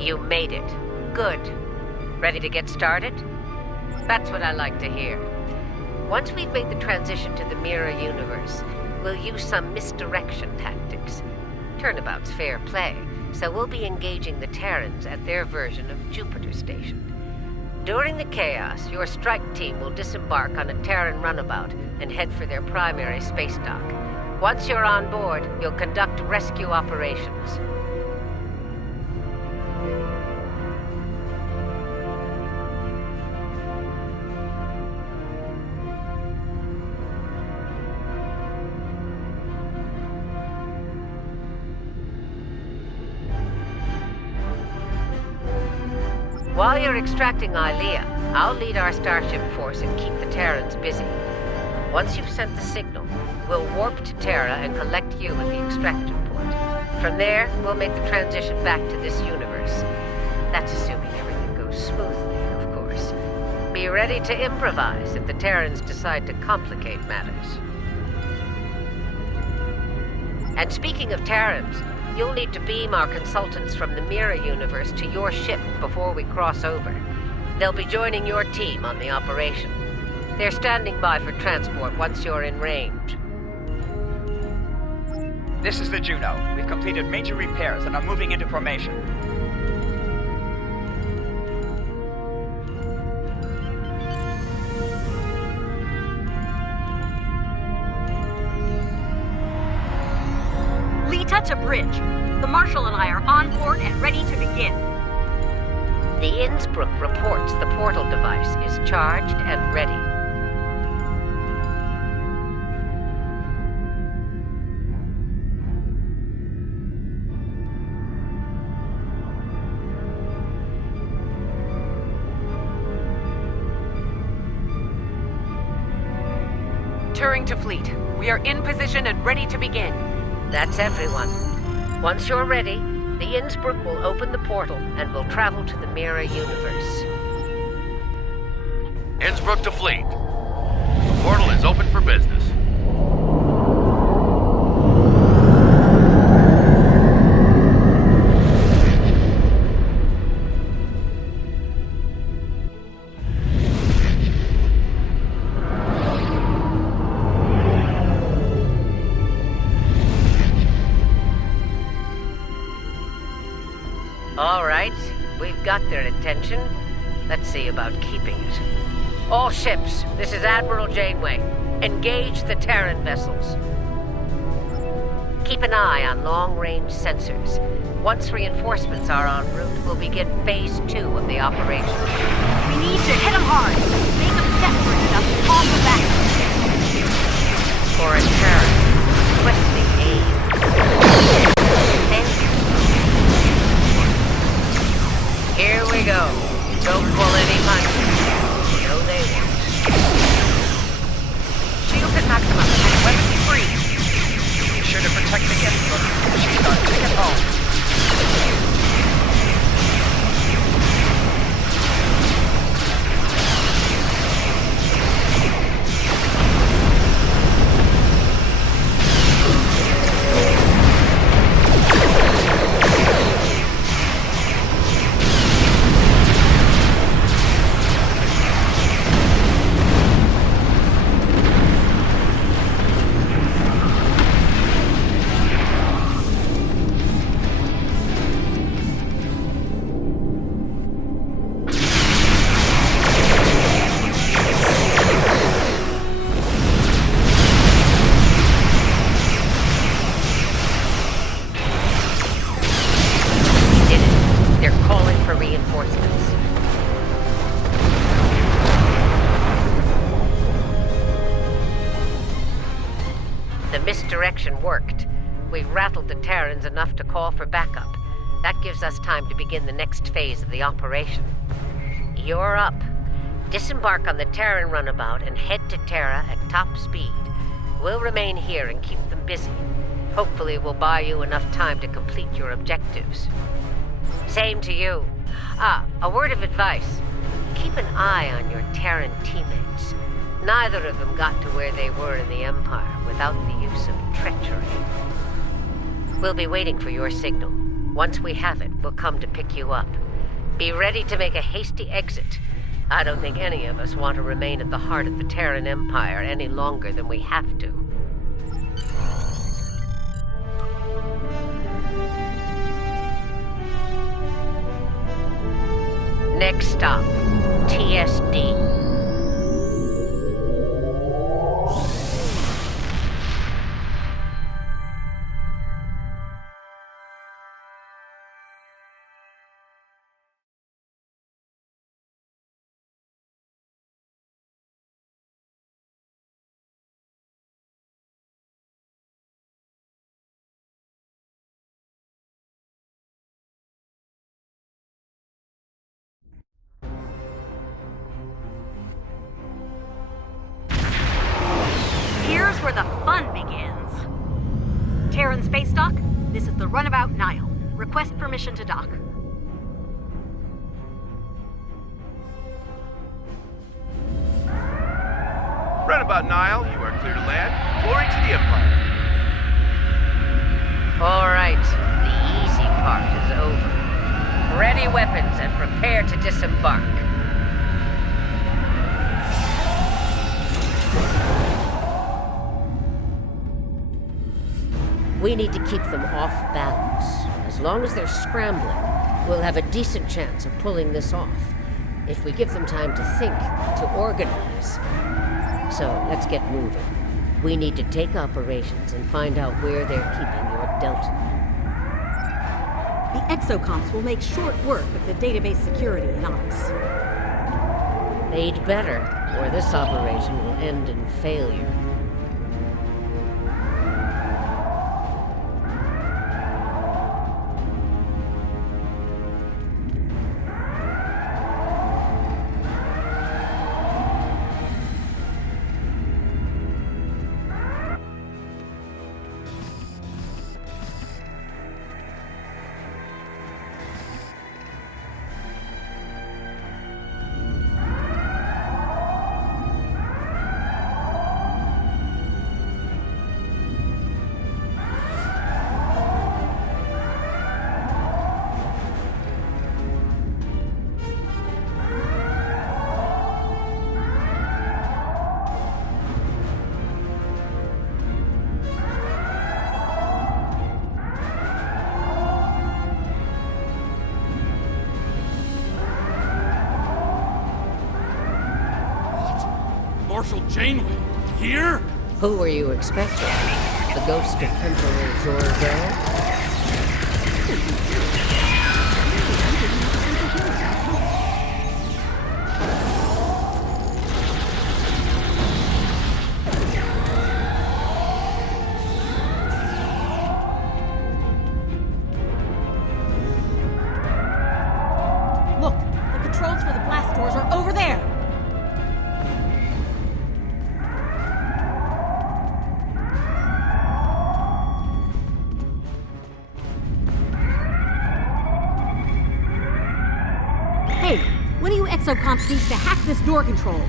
You made it. Good. Ready to get started? That's what I like to hear. Once we've made the transition to the mirror universe, we'll use some misdirection tactics. Turnabout's fair play, so we'll be engaging the Terrans at their version of Jupiter Station. During the chaos, your strike team will disembark on a Terran runabout and head for their primary space dock. Once you're on board, you'll conduct rescue operations. While you're extracting Ilea, I'll lead our starship force and keep the Terrans busy. Once you've sent the signal, we'll warp to Terra and collect you at the extraction point. From there, we'll make the transition back to this universe. That's assuming everything goes smoothly, of course. Be ready to improvise if the Terrans decide to complicate matters. And speaking of Terrans, you'll need to beam our consultants from the Mirror universe to your ship before we cross over. They'll be joining your team on the operation. They're standing by for transport once you're in range. This is the Juno. We've completed major repairs and are moving into formation. Lita to bridge. The Marshal and I are on board and ready to begin. The Innsbruck reports the portal device is charged and ready. Turing to fleet. We are in position and ready to begin. That's everyone. Once you're ready, the Innsbruck will open the portal and we'll travel to the Mirror universe. Innsbruck to fleet. The portal is open for business. All right, we've got their attention. Let's see about keeping it. All ships, this is Admiral Janeway. Engage the Terran vessels. Keep an eye on long-range sensors. Once reinforcements are en route, we'll begin Phase 2 of the operation. We need to hit them hard. Make them desperate enough to call for backup. For a Terran, requesting aid. Here we go. Don't pull any punches. No, they won't. Shields at maximum and weapons free. Be sure to protect the Innsbruck. She's our ticket home. Misdirection worked. We've rattled the Terrans enough to call for backup. That gives us time to begin the next phase of the operation. You're up. Disembark on the Terran runabout and head to Terra at top speed. We'll remain here and keep them busy. Hopefully we'll buy you enough time to complete your objectives. Same to you. A word of advice. Keep an eye on your Terran teammates. Neither of them got to where they were in the Empire without the use of treachery. We'll be waiting for your signal. Once we have it, we'll come to pick you up. Be ready to make a hasty exit. I don't think any of us want to remain at the heart of the Terran Empire any longer than we have to. Next stop, TSD. Here's where the fun begins. Terran Space Dock, this is the Runabout Nile. Request permission to dock. Runabout Nile, you are clear to land. Glory to the Empire. All right, the easy part is over. Ready weapons and prepare to disembark. We need to keep them off balance. As long as they're scrambling, we'll have a decent chance of pulling this off. If we give them time to think, to organize. So, let's get moving. We need to take operations and find out where they're keeping your Delta. The exocomps will make short work of the database security and ops. They'd better, or this operation will end in failure. Marshal Janeway, here? Who were you expecting? The ghost of Emperor Jordan? Look, the controls for the blast doors are over there! Hey, one of you exocomps needs to hack this door control.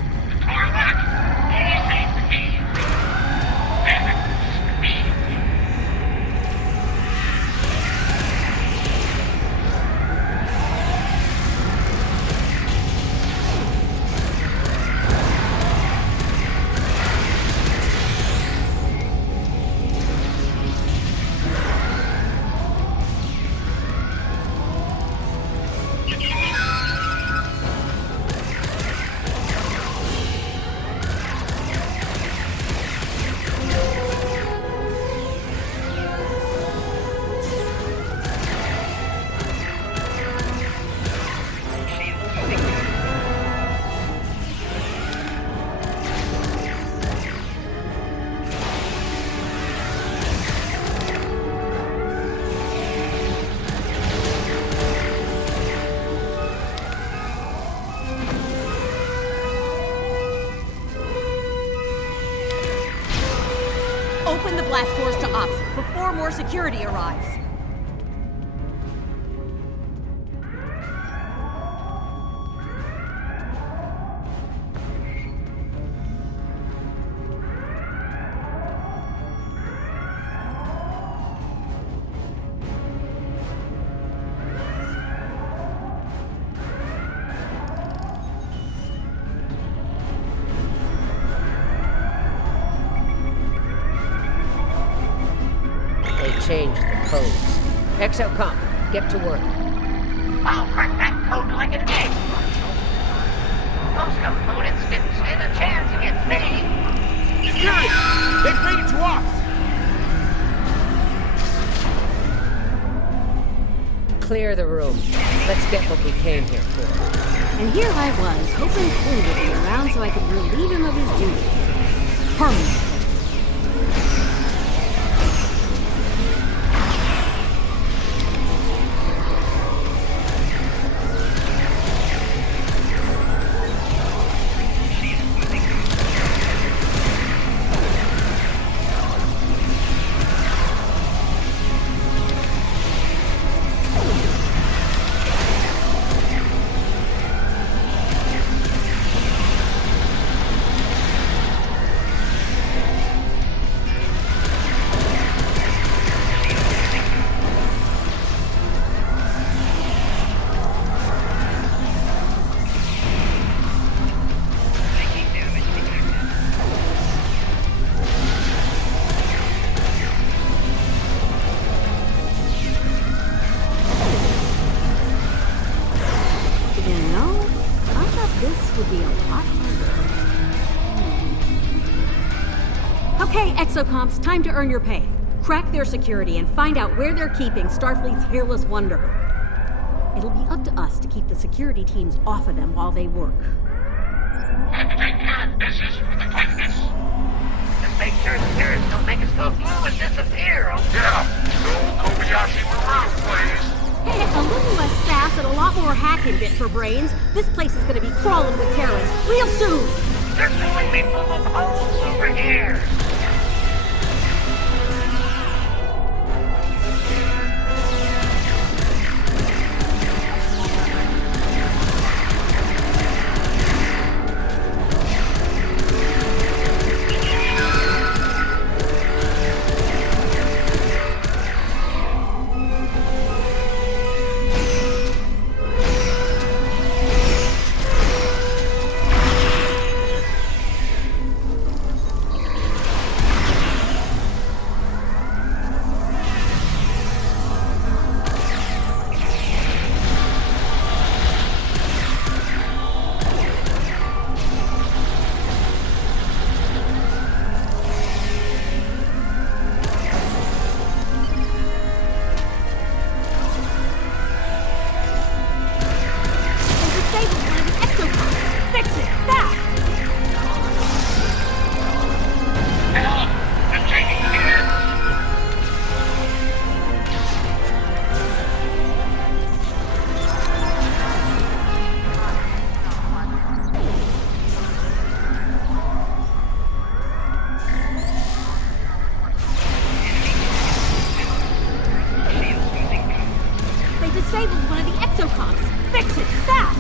Open the blast doors to ops before more security arrives. change the codes. Exocomp, get to work. I'll crack that code like an egg, Marshal. Those components didn't stand a chance against me. Security! They've made it to us! Clear the room. Let's get what we came here for. And here I was, hoping Quinn would be around so I could relieve him of his duty. Permanently. Okay, Exocomps, time to earn your pay. Crack their security and find out where they're keeping Starfleet's hairless wonder. It'll be up to us to keep the security teams off of them while they work. Had to take care of business with the quickness. Just make sure the terrorists don't make us go through and disappear, okay? Yeah, no Kobayashi Maru, please. Hey, a little less sass and a lot more hacking bit for brains. This place is gonna be crawling with terrorists real soon! They're filling me full of holes over here. Disabled one of the exocomps! Fix it, fast!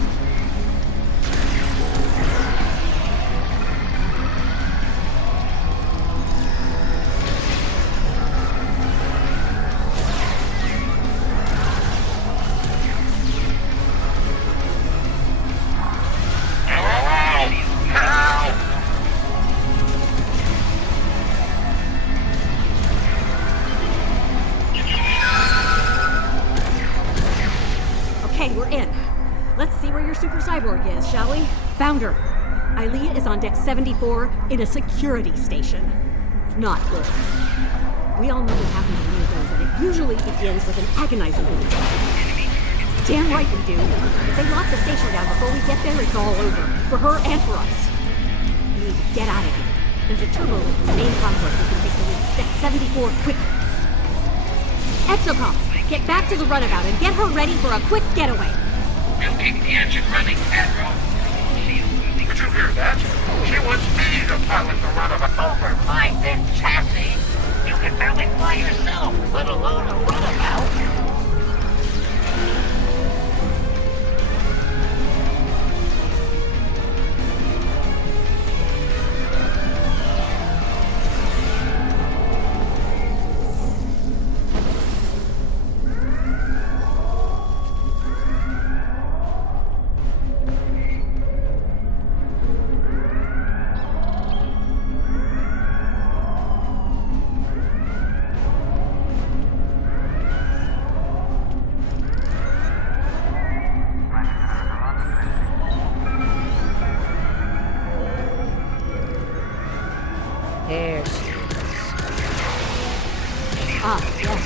Okay, we're in. Let's see where your super cyborg is, shall we? Found her. Ilea is on deck 74 in a security station. Not good. We all know what happens in one of those, and it usually begins with an agonizing hallucination. Damn right we do. If they lock the station down before we get there, it's all over. For her and for us. We need to get out of here. There's a turbo lift in the main complex that can take the lead. Deck 74 quickly. Exocomps, get back to the runabout and get her ready for a quick getaway. We'll keep the engine running, Admiral. Did you hear that? She wants me to pilot the runabout. Over my thin chassis? You can barely fly yourself, let alone a runabout. Ah, yes.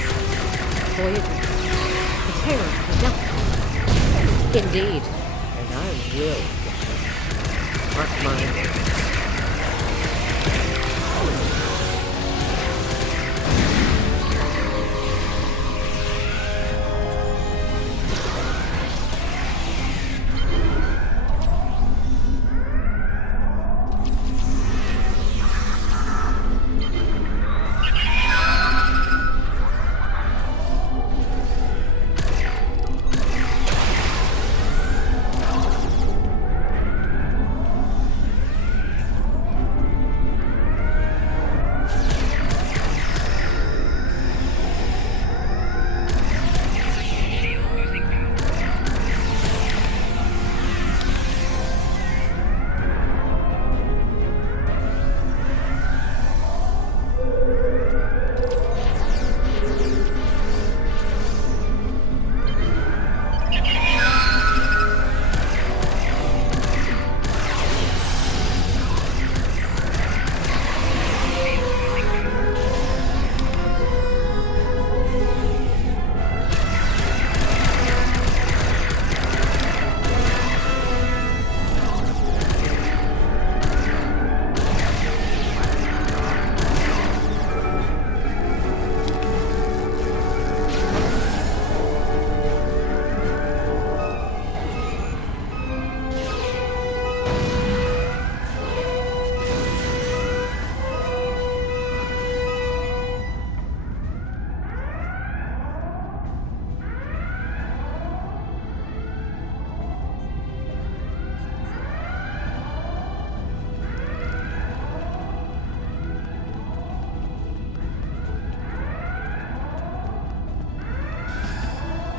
Voyager. The terror of the Delta. Indeed. And I will get you. Mark my words.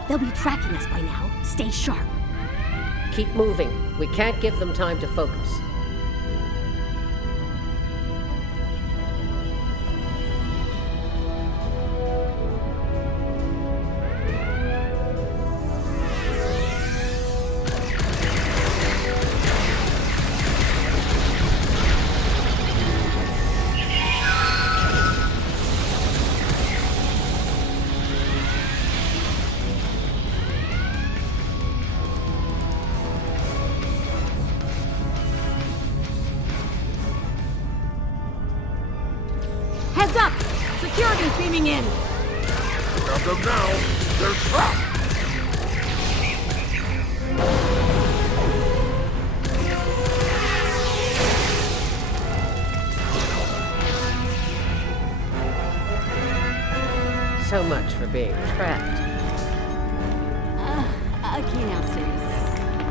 They'll be tracking us by now. Stay sharp. Keep moving. We can't give them time to focus. Heads up! Security's beaming in! Grab them now. They're trapped. So much for being trapped. Okay, now seriously.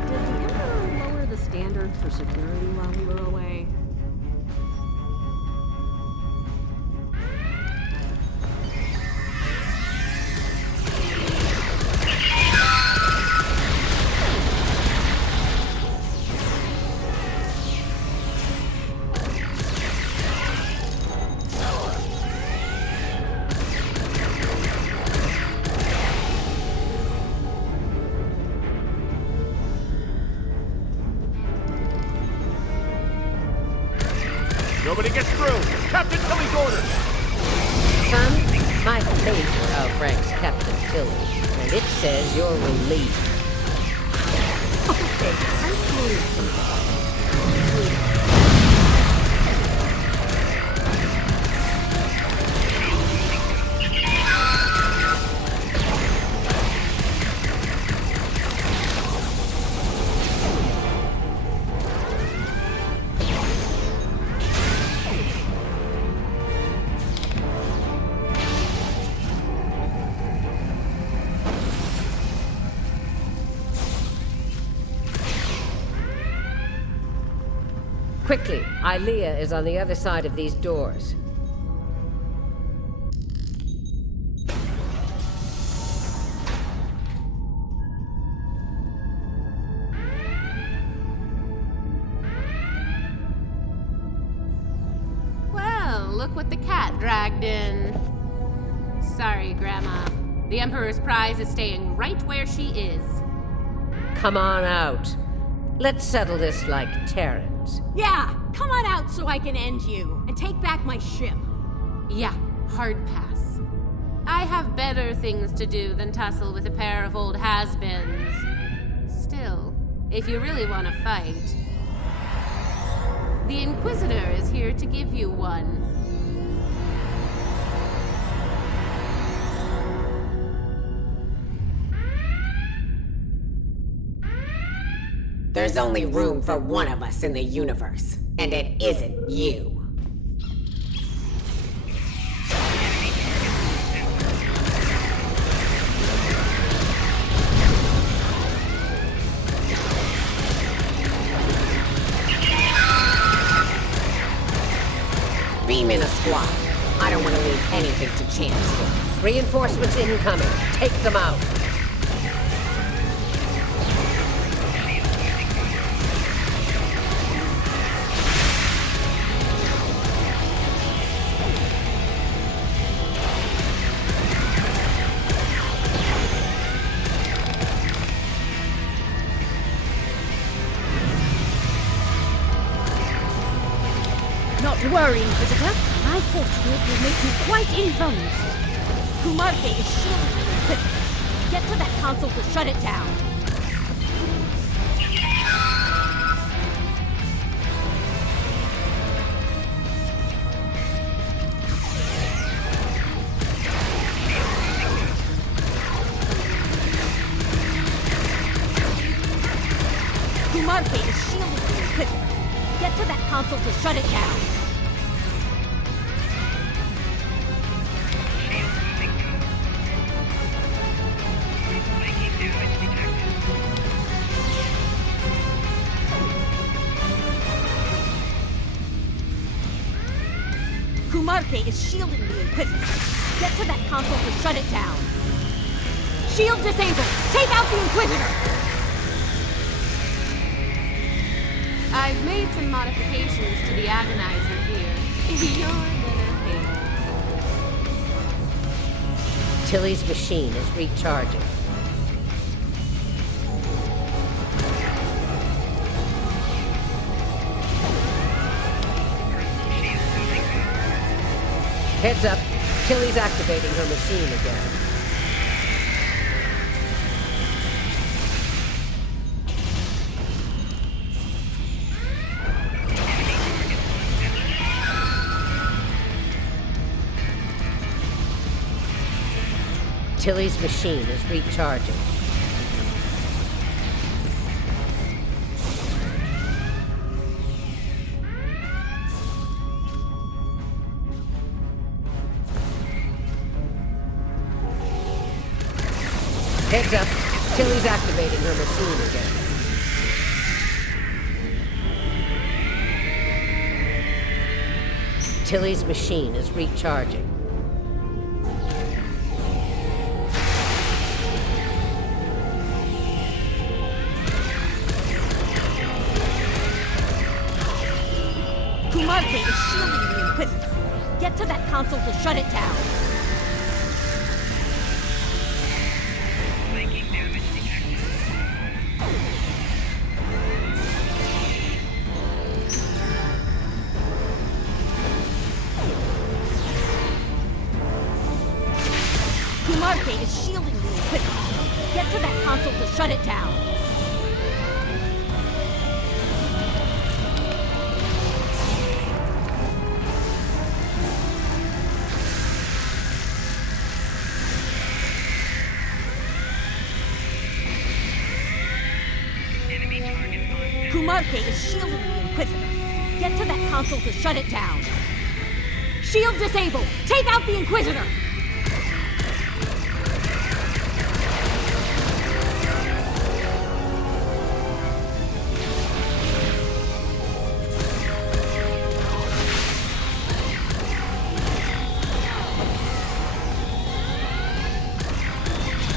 Did the Emperor lower the standards for security while we were away? Nobody gets through. Captain Tilly's orders. Son, my paper outranks Captain Tilly, and it says you're relieved. Okay, I'm serious. Quickly, Ilea is on the other side of these doors. Well, look what the cat dragged in. Sorry, Grandma. The Emperor's prize is staying right where she is. Come on out. Let's settle this like Terrans. Yeah, come on out so I can end you and take back my ship. Yeah, hard pass. have better things to do than tussle with a pair of old has-beens. Still, if you really want to fight, the Inquisitor is here to give you one. There's only room for one of us in the universe, and it isn't you. Beam in a squad. I don't want to leave anything to chance. Reinforcements incoming. Take them out. Not to worry, Inquisitor. My force field will make you quite invulnerable. Kumarte is shielding you, but get to that console to shut it down. Kumarte is shielding you, Inquisitor. Get to that console to shut it down. Kumarte is shielding the Inquisitor. Get to that console to shut it down. Shield disabled! Take out the Inquisitor! I've made some modifications to the Agonizer here. You're gonna hate it. Tilly's machine is recharging. Heads up. Tilly's activating her machine again. Tilly's machine is recharging. Heads up. Tilly's activating her machine again. Tilly's machine is recharging. Kumarte is shielding the Inquisitor. Get to that console to shut it down. Kumarte is shielding the Inquisitor. Get to that console to shut it down. Kumarte is shielding the Inquisitor. Get to that console to shut it down. Shield disabled! Take out the Inquisitor!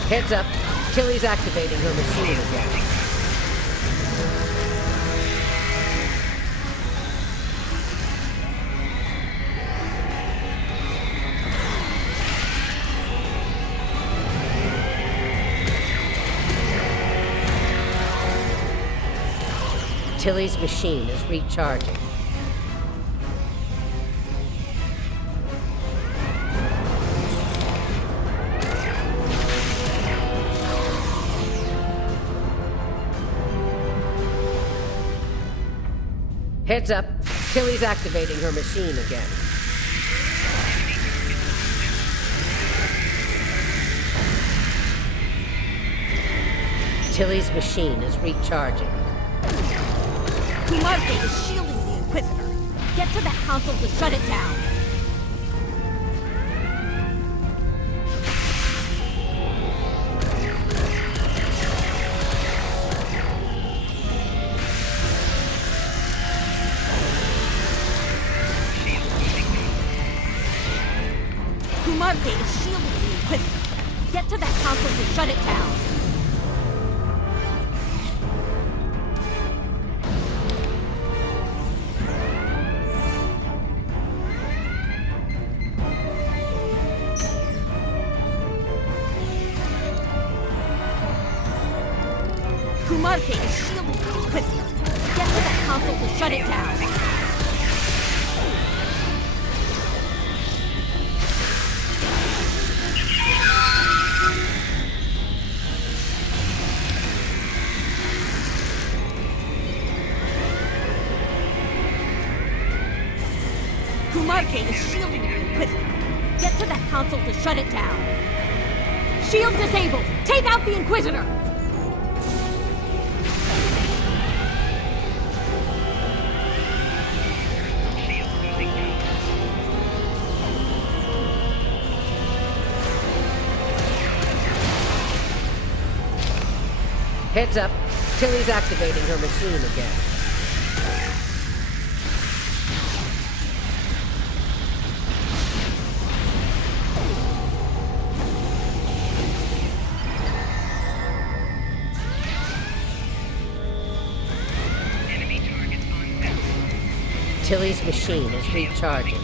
Heads up. Tilly's activating her machine again. Tilly's machine is recharging. Heads up. Tilly's activating her machine again. Tilly's machine is recharging. Kumarte is shielding the Inquisitor. Get to that console to shut it down. Kumarte is shielding the Inquisitor. Get to that console to shut it down. Kumarte is shielding the Inquisitor. Get to that console to shut it down. Kumarte is shielding the Inquisitor. Get to that console to shut it down. Shield disabled! Take out the Inquisitor! Heads up. Tilly's activating her machine again. Tilly's machine is recharging.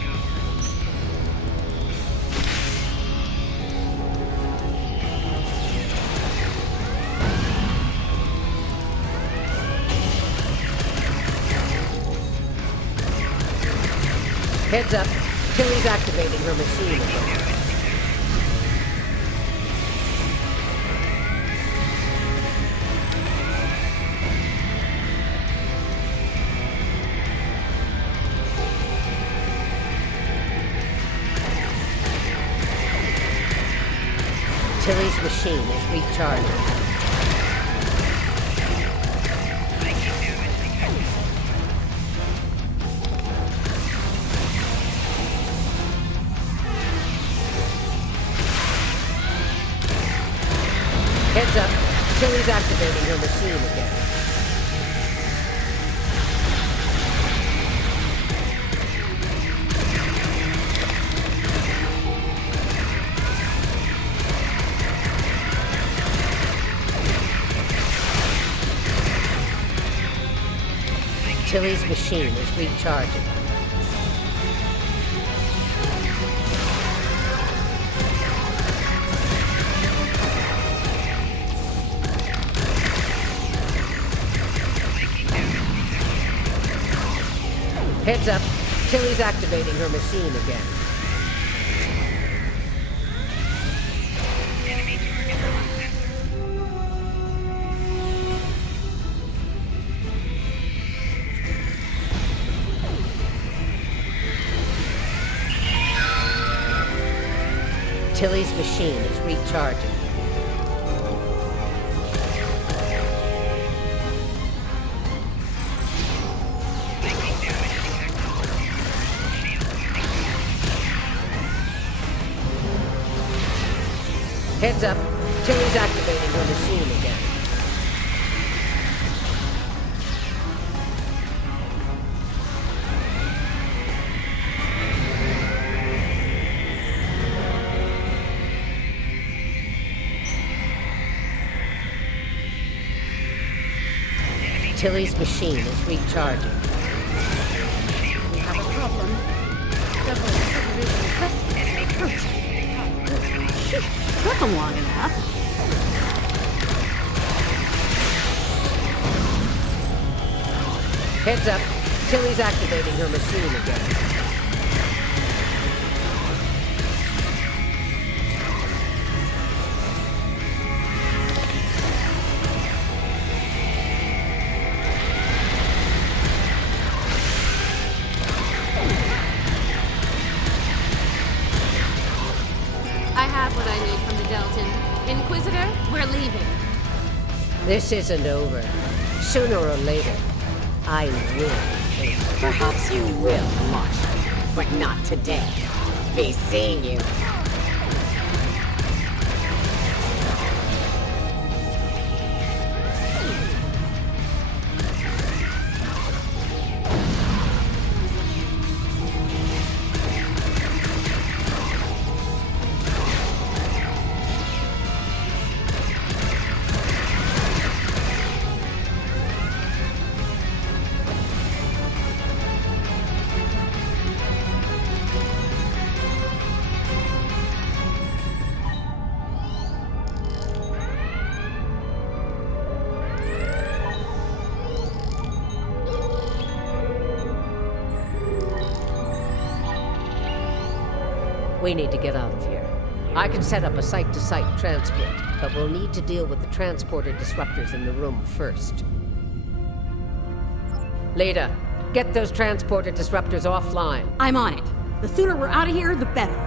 Heads up. Tilly's activating her machine again. Tilly's machine is recharging. Heads up. Tilly's activating her machine again. Tilly's machine is recharging. Heads up. Tilly's activating her machine again. Tilly's machine is recharging. Heads up. Tilly's activating her machine again. Tilly's machine is recharging. We have a problem. Several Federation vessels approaching. Took them long enough. Heads up. Tilly's activating her machine again. Inquisitor, we're leaving. This isn't over. Sooner or later, I will. Perhaps you will, Marshal, but not today. Be seeing you. We need to get out of here. I can set up a site-to-site transport, but we'll need to deal with the transporter disruptors in the room first. Leda, get those transporter disruptors offline. I'm on it. The sooner we're out of here, the better.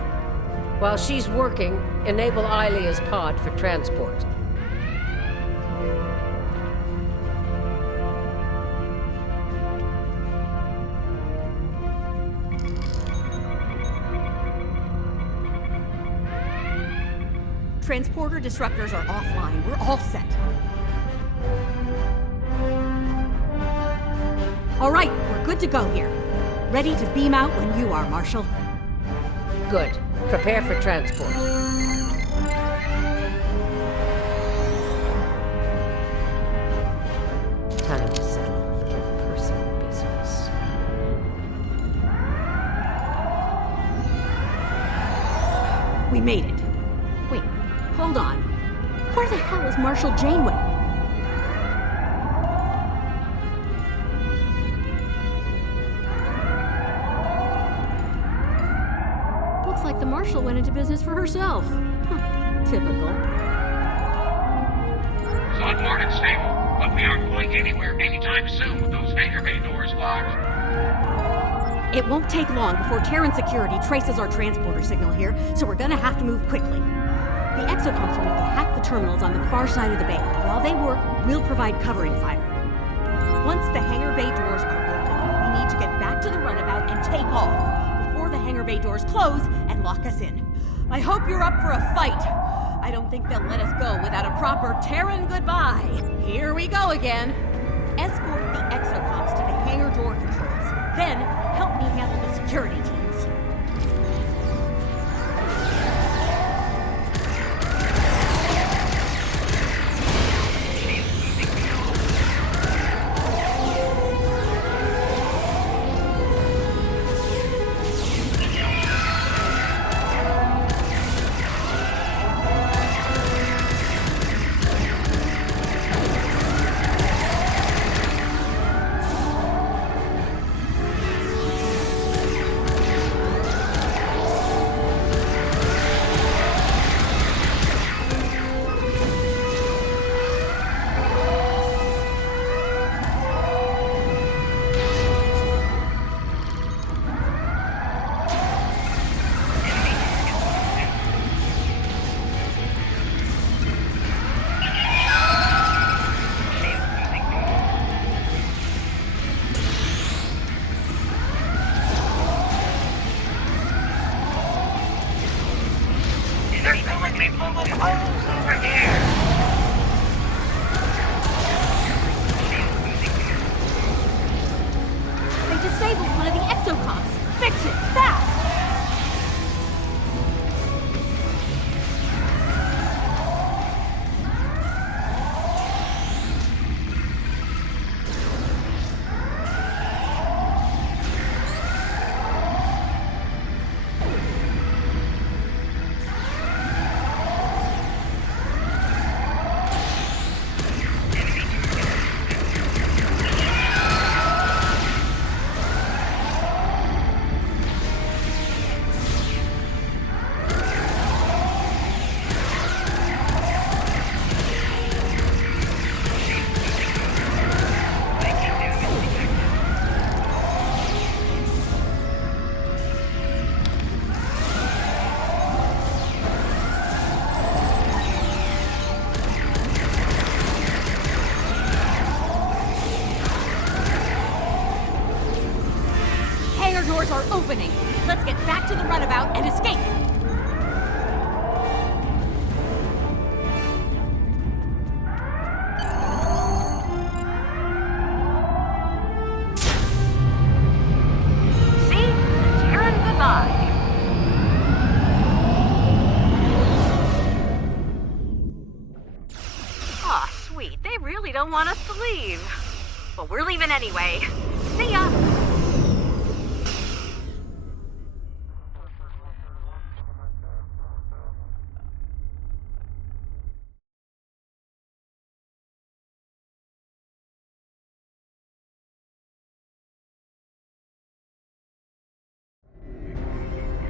While she's working, enable Ilea's pod for transport. Transporter disruptors are offline. We're all set. All right, we're good to go here. Ready to beam out when you are, Marshal. Good. Prepare for transport. Time to settle a little personal business. We made it. Wait, hold on. Where the hell is Marshal Janeway? Looks like the Marshal went into business for herself. Typical. It's unmoored and stable, but we aren't going anywhere anytime soon with those hangar bay doors locked. It won't take long before Terran security traces our transporter signal here, so we're gonna have to move quickly. The exocomps will need to hack the terminals on the far side of the bay. While they work, we'll provide covering fire. Once the hangar bay doors are open, we need to get back to the runabout and take off before the hangar bay doors close and lock us in. I hope you're up for a fight. I don't think they'll let us go without a proper Terran goodbye. Here we go again. Escort the exocomps to the hangar door controls. Then, help me handle the security teams. There's so many full of holes over here. They disabled one of the exocomps. Fix it, fast! opening. Let's get back to the runabout and escape. See? The Terran goodbye. Aw, sweet. They really don't want us to leave. Well, we're leaving anyway. See ya!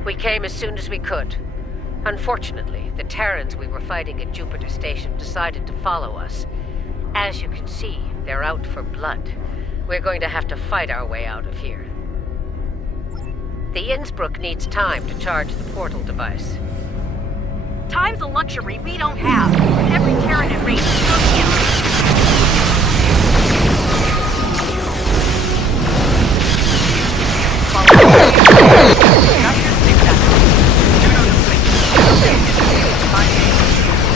We came as soon as we could. Unfortunately, the Terrans we were fighting at Jupiter Station decided to follow us. As you can see, they're out for blood. We're going to have to fight our way out of here. The Innsbruck needs time to charge the portal device. Time's a luxury we don't have. Every Terran and race is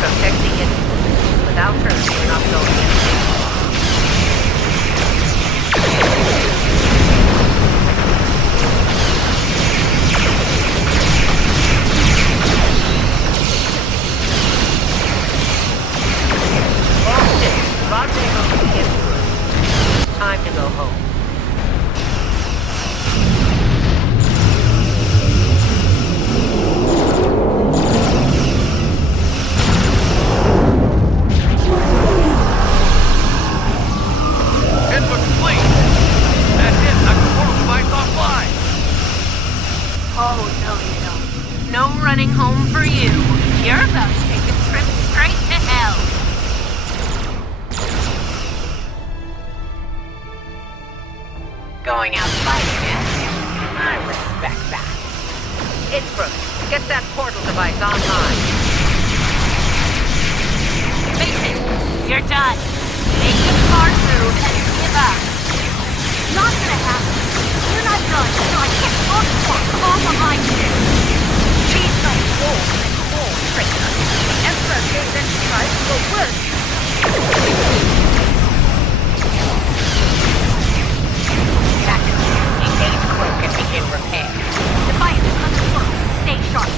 Protect the Innsbruck. Without her, we're not going anywhere. Time to go home. Input complete. That's it. Knock the portal device offline. Oh, no, you don't. No running home for you. You're about to take a trip straight to hell. Going outside again? I respect that. Innsbruck, get that portal device online. Face it, you're done. Make it far through and give up. not gonna happen. We're not done until I get more force all behind you. She's no fool and cool traitor. The Emperor gave them time to work. Engage cloak and begin repair. Defiant is unconfirmed. Stay sharp.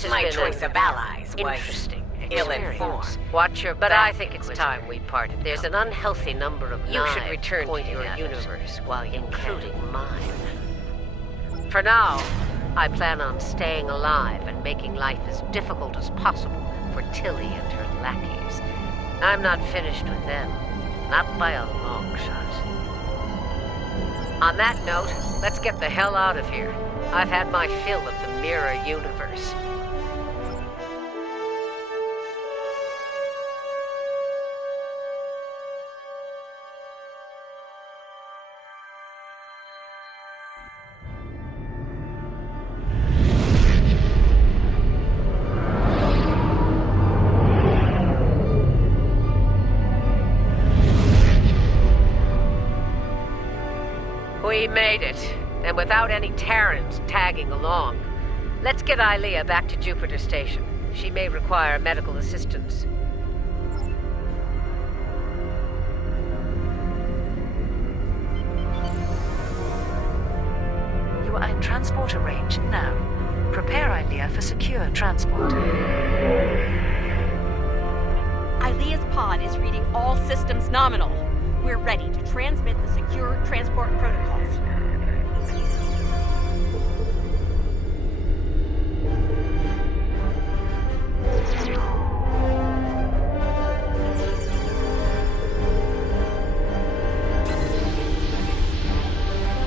This has My been choice an of allies was interesting ill-informed. experience. Watch your But back, I think it's Inquisitor. time we parted. There's an unhealthy number of You should knives return to pointing your at it, universe while you including can. mine. For now, I plan on staying alive and making life as difficult as possible for Tilly and her lackeys. I'm not finished with them. Not by a long shot. On that note, let's get the hell out of here. I've had my fill of the mirror universe. We made it, and without any Terrans tagging along. Let's get Ilea back to Jupiter Station. She may require medical assistance. You are in transporter range now. Prepare Ilea for secure transport. Ilea's pod is reading all systems nominal. We're ready to transmit the secure transport protocols.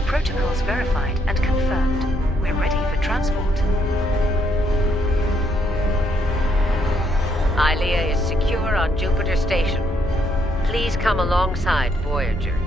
Protocols verified and confirmed. We're ready for transport. Ilea is secure on Jupiter Station. Please come alongside Voyager.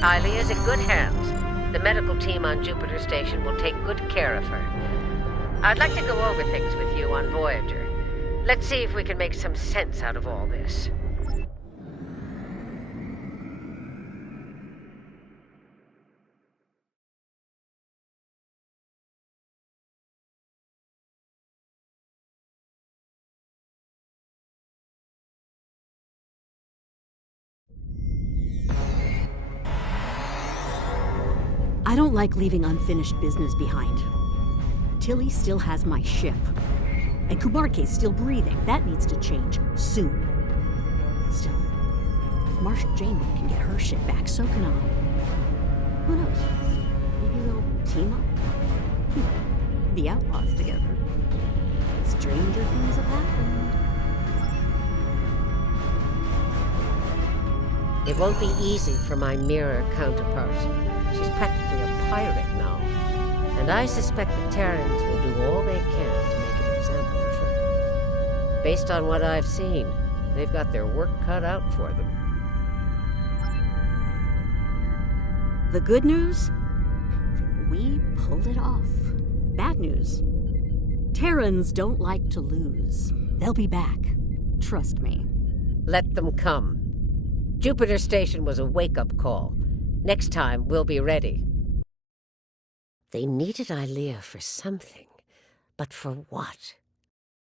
Ilea is in good hands. The medical team on Jupiter Station will take good care of her. I'd like to go over things with you on Voyager. Let's see if we can make some sense out of all this. I don't like leaving unfinished business behind. Tilly still has my ship. And Kubarke's still breathing. That needs to change soon. Still, if Marsh Janeway can get her ship back, so can I. Who knows? Maybe they'll team up. The outlaws together. Stranger things have happened. It won't be easy for my mirror counterpart. She's practically a pirate now. And I suspect the Terrans will do all they can to make an example of her. Based on what I've seen, they've got their work cut out for them. The good news? We pulled it off. Bad news? Terrans don't like to lose. They'll be back. Trust me. Let them come. Jupiter Station was a wake-up call. Next time, we'll be ready. They needed Ilea for something, but for what?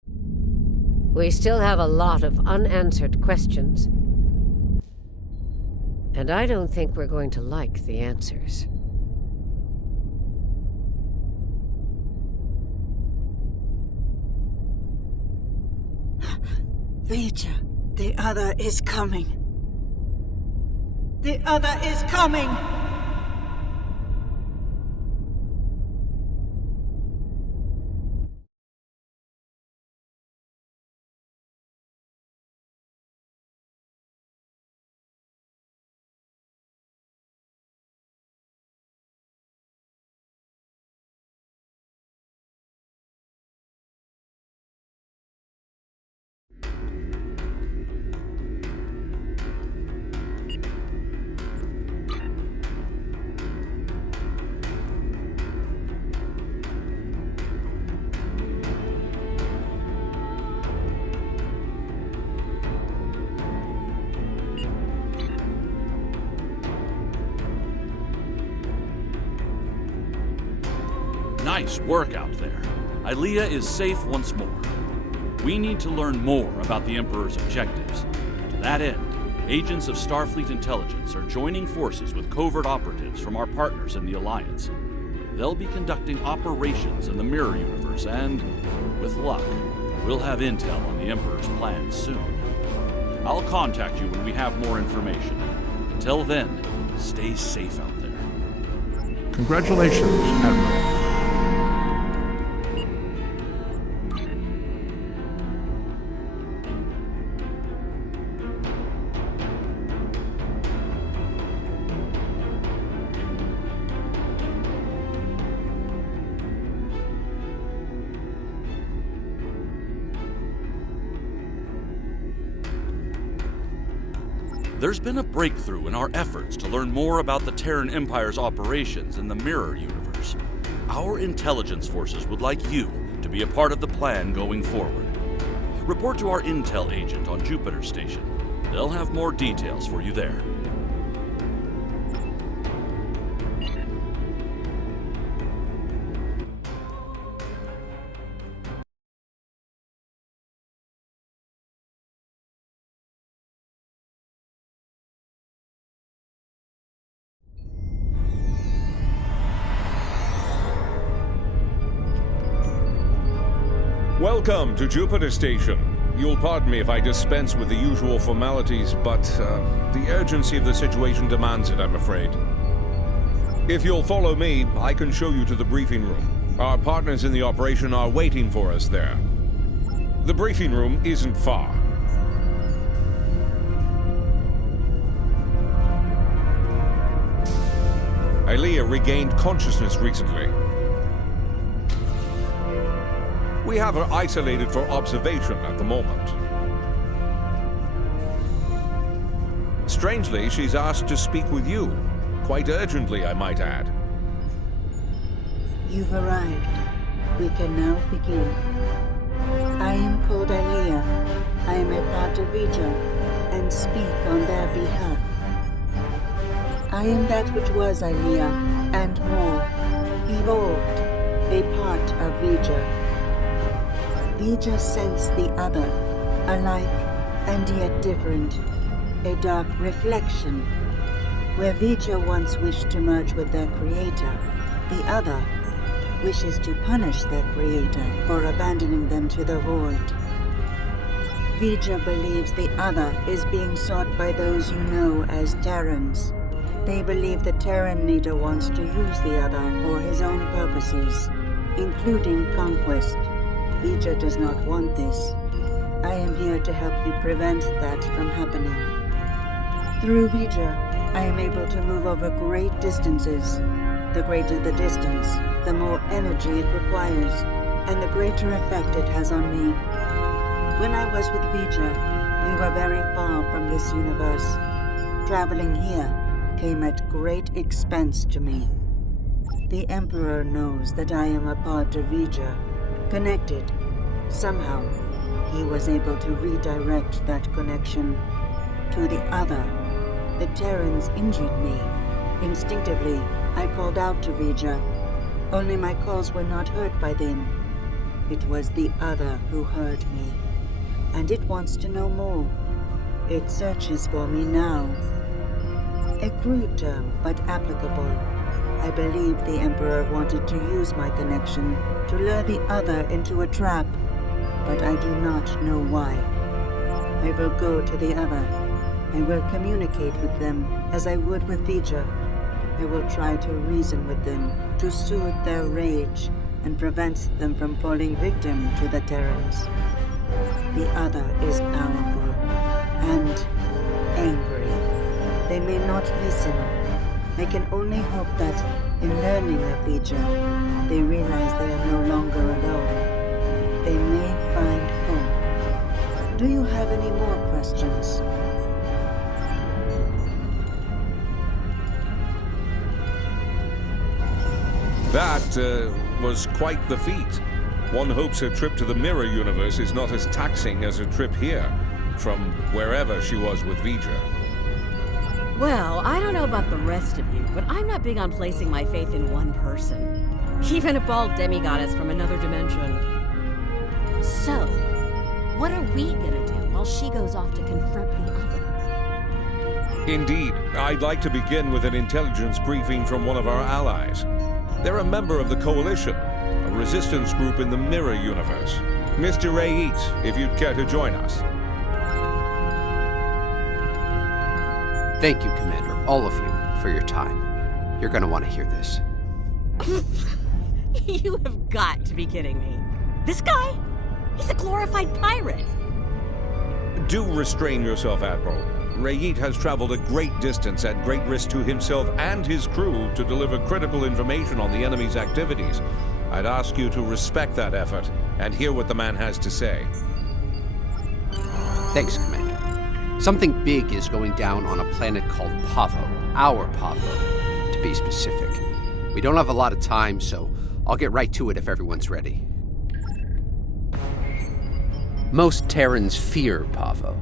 We still have a lot of unanswered questions, and I don't think we're going to like the answers. Vija, the other is coming. The other is coming! Nice work out there. Ilea is safe once more. We need to learn more about the Emperor's objectives. To that end, agents of Starfleet Intelligence are joining forces with covert operatives from our partners in the Alliance. They'll be conducting operations in the Mirror Universe, and, with luck, we'll have intel on the Emperor's plans soon. I'll contact you when we have more information. Until then, stay safe out there. Congratulations, Admiral. There's been a breakthrough in our efforts to learn more about the Terran Empire's operations in the Mirror Universe. Our intelligence forces would like you to be a part of the plan going forward. Report to our intel agent on Jupiter Station. They'll have more details for you there. Welcome to Jupiter Station. You'll pardon me if I dispense with the usual formalities, but the urgency of the situation demands it, I'm afraid. If you'll follow me, I can show you to the briefing room. Our partners in the operation are waiting for us there. The briefing room isn't far. Ilea regained consciousness recently. We have her isolated for observation at the moment. Strangely, she's asked to speak with you. Quite urgently, I might add. You've arrived. We can now begin. I am called Ilea. I am a part of Vija, and speak on their behalf. I am that which was Ilea, and more, evolved, a part of Vija. Vija sense the other, alike and yet different, a dark reflection. Where Vija once wished to merge with their creator, the other wishes to punish their creator for abandoning them to the void. Vija believes the other is being sought by those you know as Terrans. They believe the Terran leader wants to use the other for his own purposes, including conquest. Vija does not want this. I am here to help you prevent that from happening. Through Vija, I am able to move over great distances. The greater the distance, the more energy it requires, and the greater effect it has on me. When I was with Vija, we were very far from this universe. Traveling here came at great expense to me. The Emperor knows that I am a part of Vija. Connected. Somehow, he was able to redirect that connection to the other. The Terrans injured me. Instinctively, I called out to Vija. Only my calls were not heard by them. It was the other who heard me. And it wants to know more. It searches for me now. A crude term, but applicable. I believe the Emperor wanted to use my connection to lure the other into a trap, but I do not know why. I will go to the other. I will communicate with them as I would with Vija. I will try to reason with them to soothe their rage and prevent them from falling victim to the Terrans. The other is powerful and angry. They may not listen. I can only hope that, in learning of Vija, they realize they are no longer alone. They may find hope. Do you have any more questions? That was quite the feat. One hopes her trip to the Mirror Universe is not as taxing as her trip here, from wherever she was with Vija. Well, I don't know about the rest of you, but I'm not big on placing my faith in one person. Even a bald demigoddess from another dimension. So, what are we gonna do while she goes off to confront the other? Indeed, I'd like to begin with an intelligence briefing from one of our allies. They're a member of the Coalition, a resistance group in the Mirror Universe. Mr. Rayit, if you'd care to join us. Thank you, Commander, all of you, for your time. You're gonna want to hear this. You have got to be kidding me. This guy? He's a glorified pirate. Do restrain yourself, Admiral. Rayit has traveled a great distance at great risk to himself and his crew to deliver critical information on the enemy's activities. I'd ask you to respect that effort and hear what the man has to say. Thanks, Commander. Something big is going down on a planet called Pavo. Our Pavo, to be specific. We don't have a lot of time, so I'll get right to it if everyone's ready. Most Terrans fear Pavo.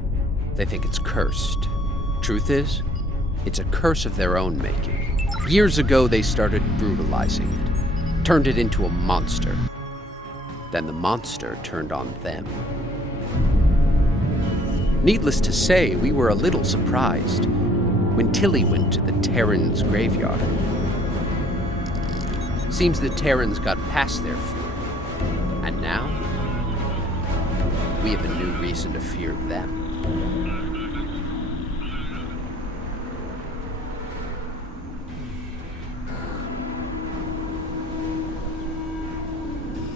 They think it's cursed. Truth is, it's a curse of their own making. Years ago, they started brutalizing it, turned it into a monster. Then the monster turned on them. Needless to say, we were a little surprised when Tilly went to the Terrans' graveyard. Seems the Terrans got past their fear, and now we have a new reason to fear them.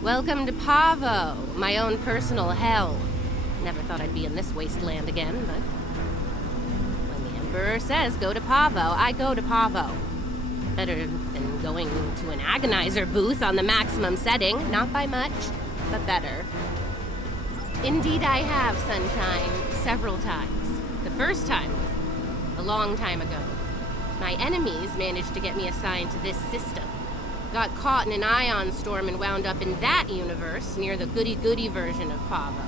Welcome to Pavo, my own personal hell. Never thought I'd be in this wasteland again, but when the Emperor says go to Pavo, I go to Pavo. Better than going to an agonizer booth on the maximum setting. Not by much, but better. Indeed I have, Sunshine, several times. The first time was a long time ago. My enemies managed to get me assigned to this system. Got caught in an ion storm and wound up in that universe near the goody-goody version of Pavo.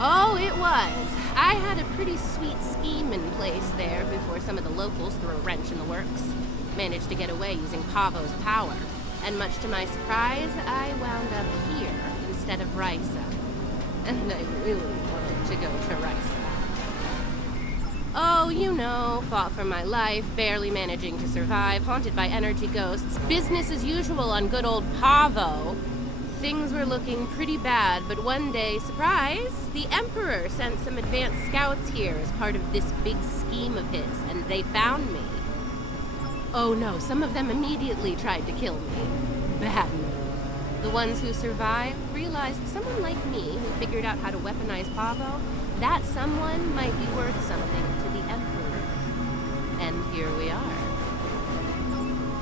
Oh, it was. I had a pretty sweet scheme in place there before some of the locals threw a wrench in the works. Managed to get away using Pavo's power. And much to my surprise, I wound up here instead of Risa. And I really wanted to go to Risa. Oh, you know, fought for my life, barely managing to survive, haunted by energy ghosts, business as usual on good old Pavo. Things were looking pretty bad, but one day, surprise, the Emperor sent some advanced scouts here as part of this big scheme of his, and they found me. Oh no, some of them immediately tried to kill me. Bad move. The ones who survived realized someone like me who figured out how to weaponize Pavo, that someone might be worth something to the Emperor. And here we are.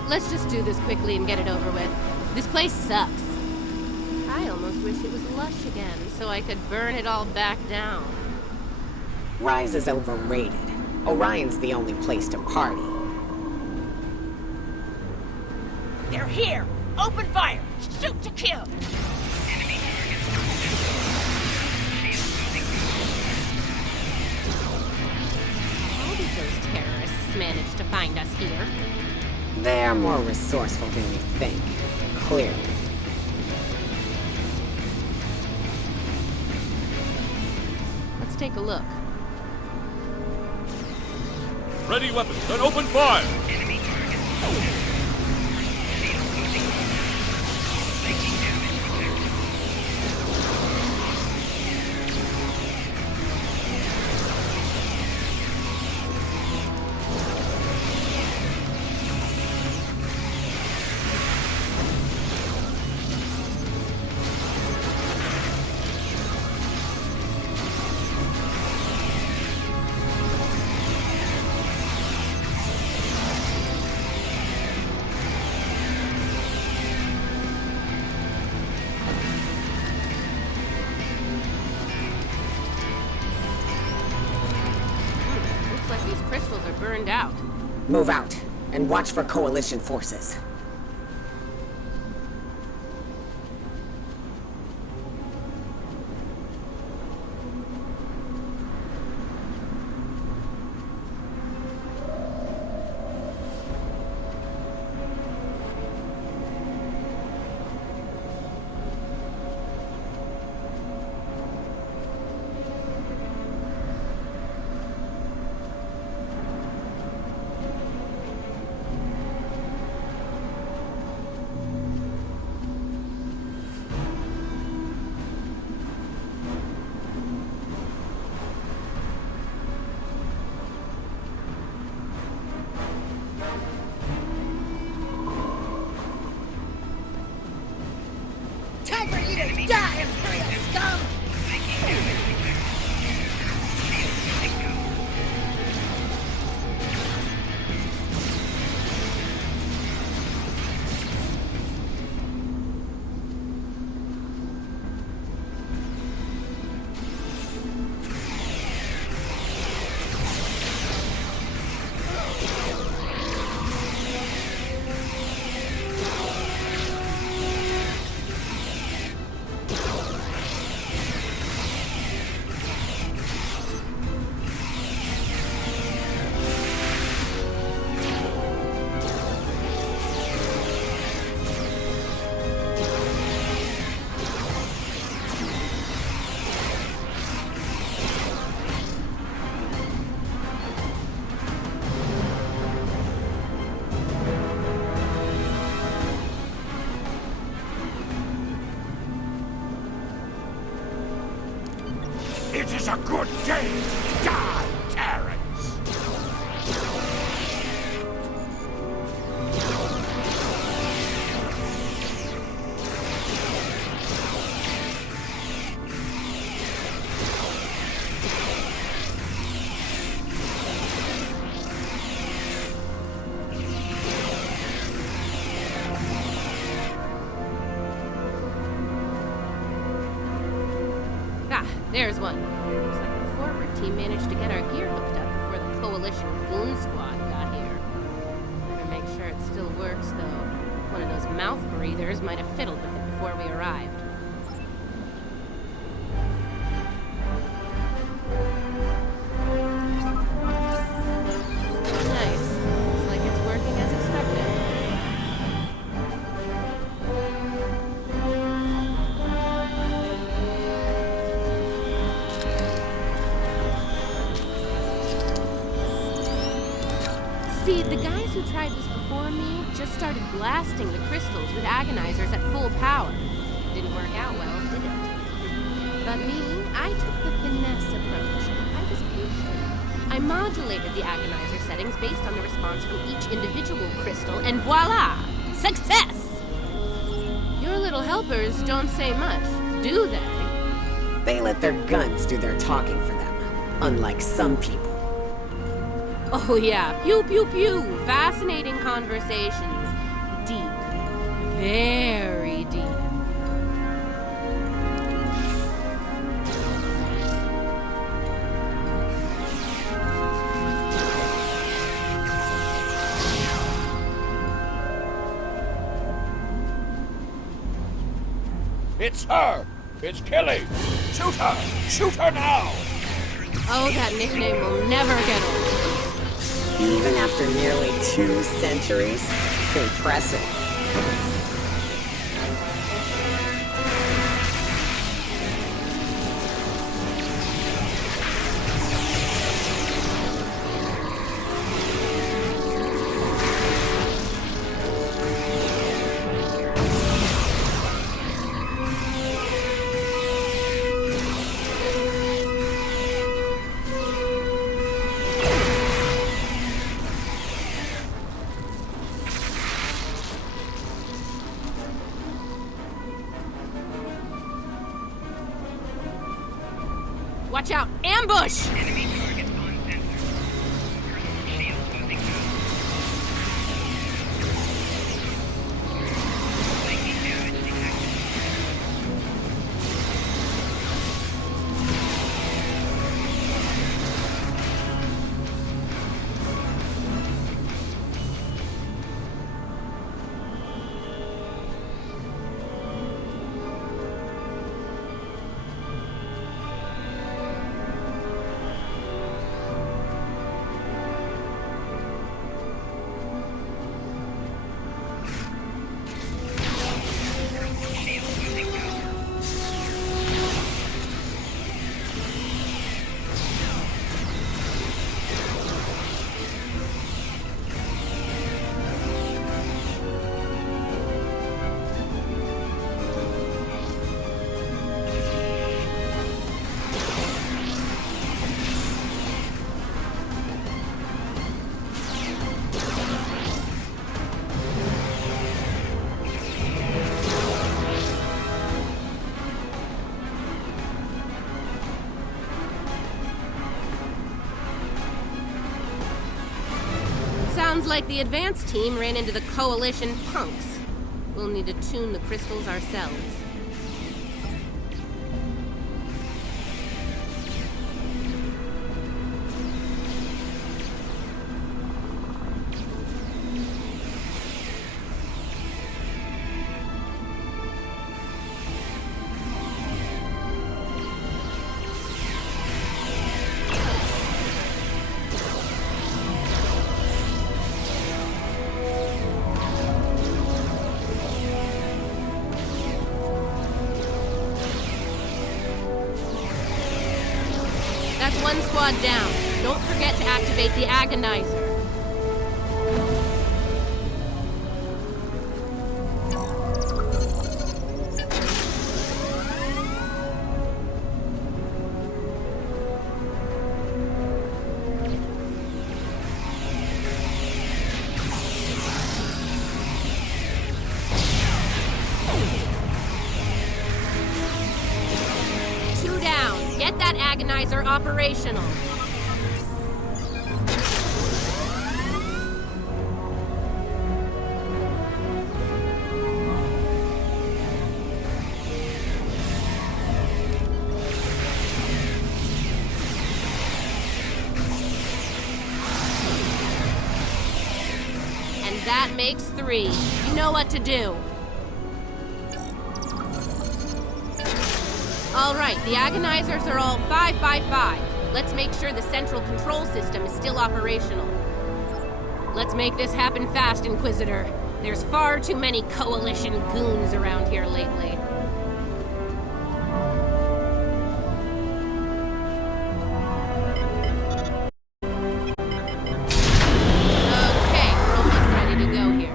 Let's just do this quickly and get it over with. This place sucks. I almost wish it was lush again, so I could burn it all back down. Rise is overrated. Orion's the only place to party. They're here! Open fire! Shoot to kill! How did those terrorists manage to find us here? They're more resourceful than you think. Clearly. Let's take a look. Ready weapons, then open fire! Crystals are burned out. Move out, and watch for Coalition forces. Die, Imperial scum! It is a good day to die, Terrans! There's one. Looks like the forward team managed to get our gear hooked up before the Coalition Goon Squad got here. Better make sure it still works, though. One of those mouth breathers might have fiddled with it before we arrived. Nice. Looks like it's working as expected. See, the guys who tried this before me just started blasting the crystals with agonizers at full power. Didn't work out well, did it? But me, I took the finesse approach. I was patient. I modulated the agonizer settings based on the response from each individual crystal, and voila! Success! Your little helpers don't say much, do they? They let their guns do their talking for them, unlike some people. Oh yeah, pew pew pew, fascinating conversations. Deep, very deep. It's her! It's Kelly! Shoot her! Shoot her now! Oh, that nickname will never get old. Even after nearly 2 centuries? Impressive. Watch out! Ambush! Enemy targets on sensor. Personal shields losing power. Lightning damage detected. Sounds like the advanced team ran into the Coalition punks. We'll need to tune the crystals ourselves. That's one squad down. Don't forget to activate the agonizer. Two down. Get that agonizer operational. And that makes 3. You know what to do. All right, the agonizers are all 5 by 5. Let's make sure the central control system is still operational. Let's make this happen fast, Inquisitor. There's far too many Coalition goons around here lately. Okay, we're almost ready to go here.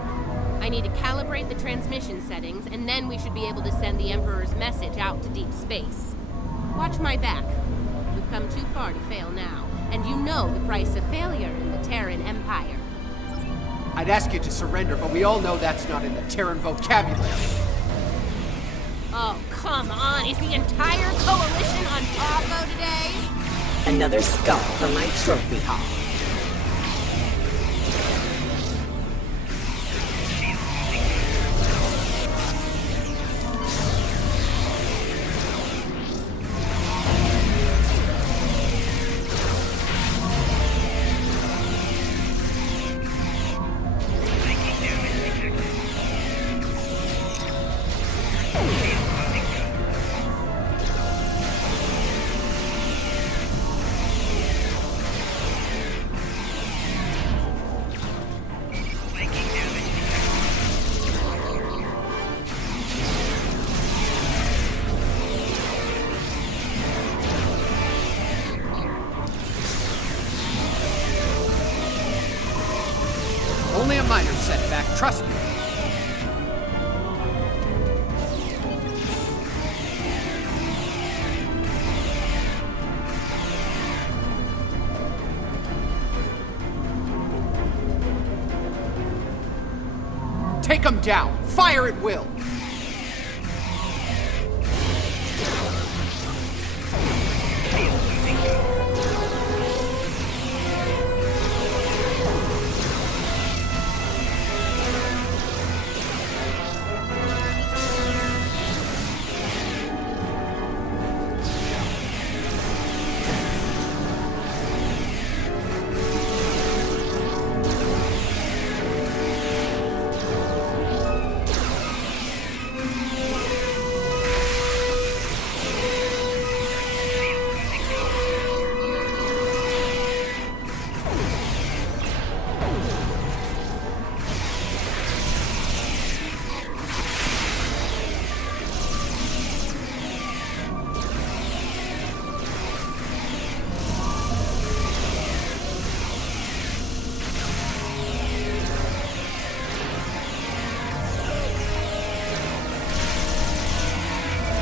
I need to calibrate the transmission settings, and then we should be able to send the Emperor's message out to deep space. Watch my back. We've come too far to fail now, and you know the price of failure in the Terran Empire. I'd ask you to surrender, but we all know that's not in the Terran vocabulary. Oh, come on. Is the entire Coalition on Pavo today? Another skull for my trophy hall. Only a minor setback, trust me. Take them down! Fire at will!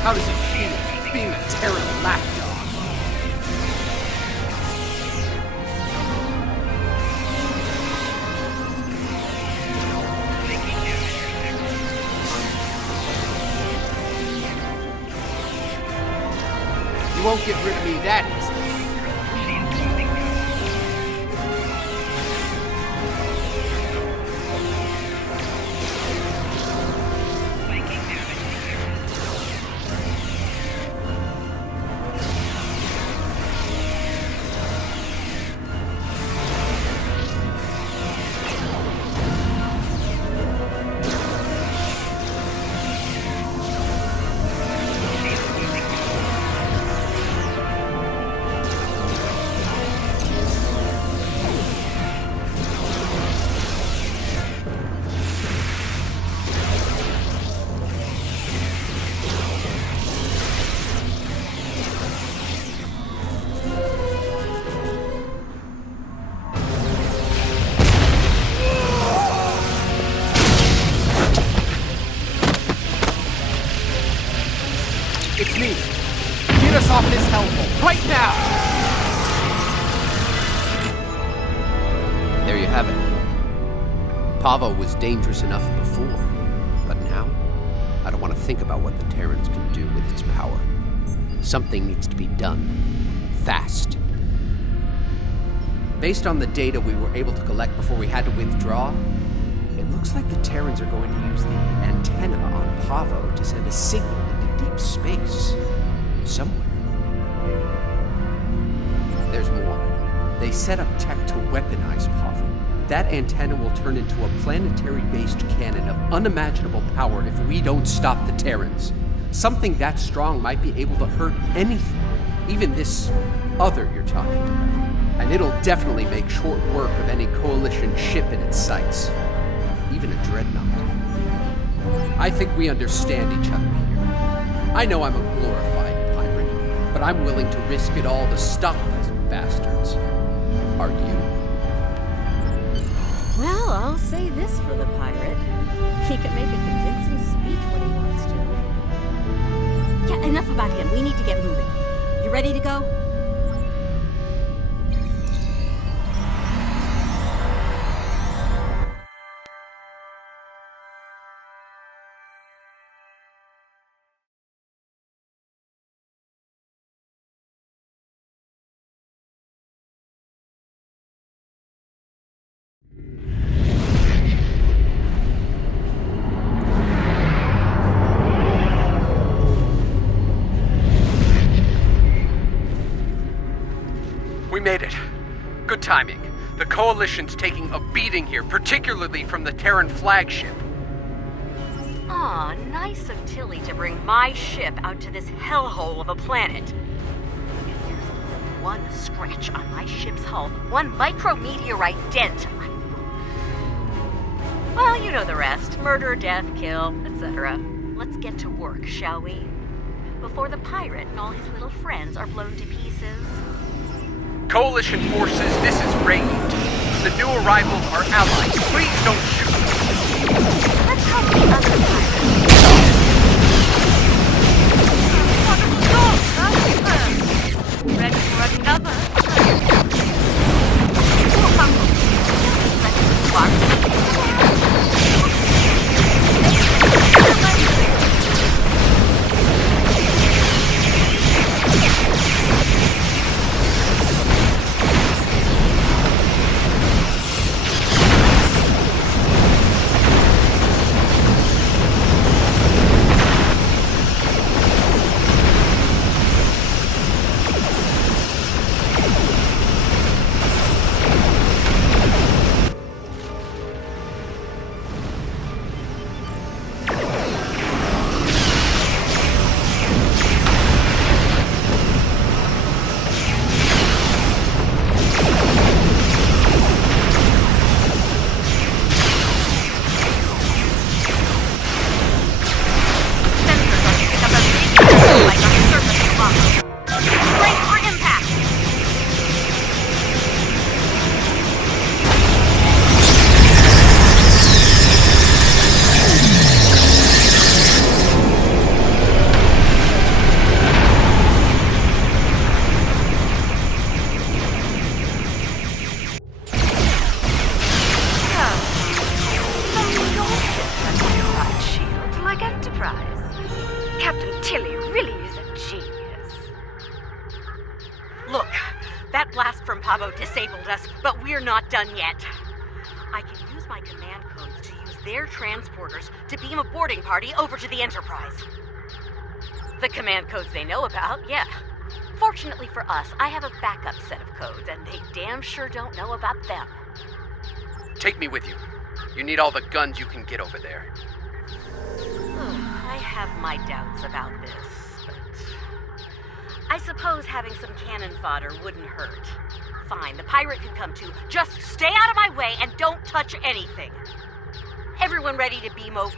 How does it feel, being a Terran lapdog? You won't get rid of me that easy. It's me. Get us off this hellhole, right now! There you have it. Pavo was dangerous enough before, but now, I don't want to think about what the Terrans can do with its power. Something needs to be done. Fast. Based on the data we were able to collect before we had to withdraw, it looks like the Terrans are going to use the antenna on Pavo to send a signal into deep space. Somewhere. There's more. They set up tech to weaponize Pavo. That antenna will turn into a planetary-based cannon of unimaginable power if we don't stop the Terrans. Something that strong might be able to hurt anything, even this other you're talking about. And it'll definitely make short work of any Coalition ship in its sights. Even a dreadnought. I think we understand each other here. I know I'm a glorified pirate, but I'm willing to risk it all to stop these bastards. Are you? Well, I'll say this for the pirate. He can make a convincing speech when he wants to. Yeah, enough about him. We need to get moving. You ready to go? We made it. Good timing. The Coalition's taking a beating here, particularly from the Terran flagship. Aw, nice of Tilly to bring my ship out to this hellhole of a planet. If there's one scratch on my ship's hull, one micrometeorite dent, well, you know the rest. Murder, death, kill, etc. Let's get to work, shall we? Before the pirate and all his little friends are blown to pieces. Coalition forces, this is Radiant. The new arrivals are allies. Please don't shoot them. Let's help the other pirates. Ready for another? Captain Tilly really is a genius. Look, that blast from Pavo disabled us, but we're not done yet. I can use my command codes to use their transporters to beam a boarding party over to the Enterprise. The command codes they know about, yeah. Fortunately for us, I have a backup set of codes, and they damn sure don't know about them. Take me with you. You need all the guns you can get over there. I have my doubts about this, but I suppose having some cannon fodder wouldn't hurt. Fine, the pirate can come too. Just stay out of my way and don't touch anything. Everyone ready to beam over?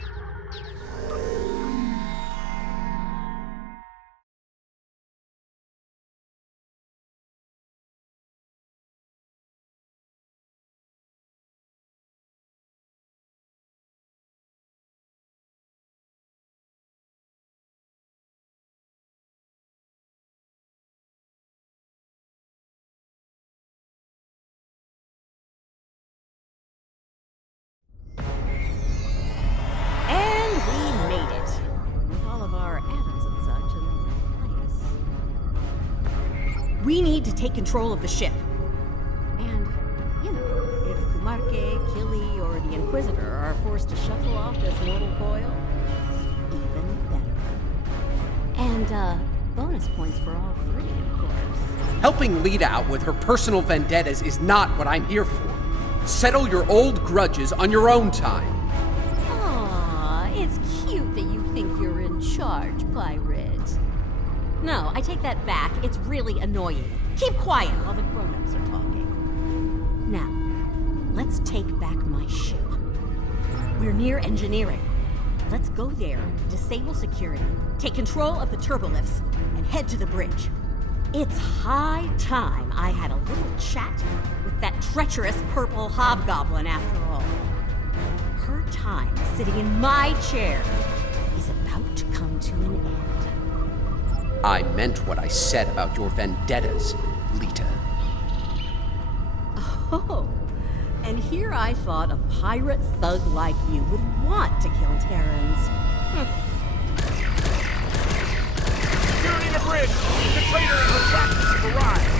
We need to take control of the ship. And, you know, if Kumarke, Kili, or the Inquisitor are forced to shuffle off this mortal coil, even better. And, bonus points for all three, of course. Helping Lita out with her personal vendettas is not what I'm here for. Settle your old grudges on your own time. Aw, it's cute that you think you're in charge, Pirate. No, I take that back. It's really annoying. Keep quiet while the grown-ups are talking. Now, let's take back my ship. We're near engineering. Let's go there, disable security, take control of the turbolifts, and head to the bridge. It's high time I had a little chat with that treacherous purple hobgoblin after all. Her time sitting in my chair is about to come to an end. I meant what I said about your vendettas, Lita. Oh, and here I thought a pirate thug like you would want to kill Terrans. Security in the bridge! The traitor and her tactics have arrived!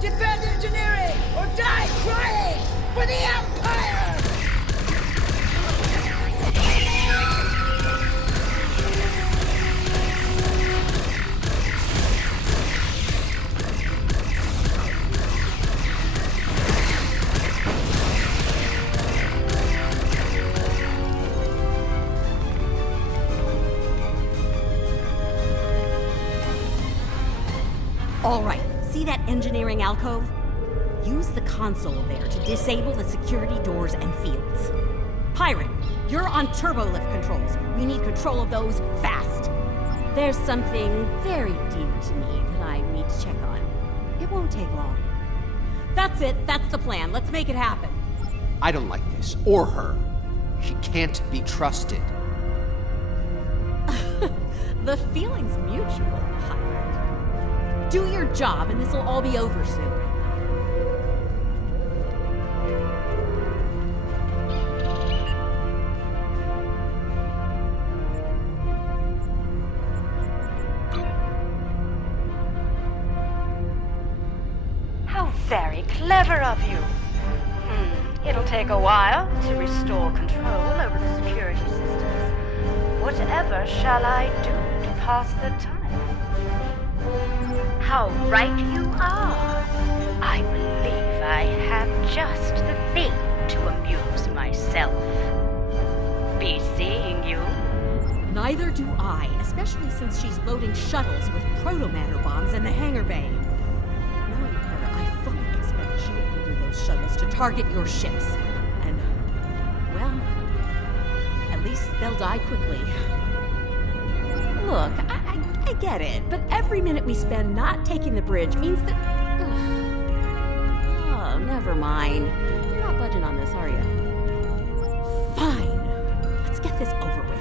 Defend engineering or die trying for the Empire! All right, see that engineering alcove? Use the console there to disable the security doors and fields. Pirate, you're on turbolift controls. We need control of those fast. There's something very dear to me that I need to check on. It won't take long. That's it. That's the plan. Let's make it happen. I don't like this, or her. She can't be trusted. The feeling's mutual, Pirate. Do your job and this'll all be over soon. How very clever of you. It'll take a while to restore control over the security systems. Whatever shall I do to pass the time? How right you are. I believe I have just the thing to amuse myself. Be seeing you. Neither do I, especially since she's loading shuttles with proto-matter bombs in the hangar bay. Knowing her, I fully expect she'll order those shuttles to target your ships. And, well, at least they'll die quickly. Look, I get it, but every minute we spend not taking the bridge means that... Oh, never mind. You're not budging on this, are you? Fine. Let's get this over with.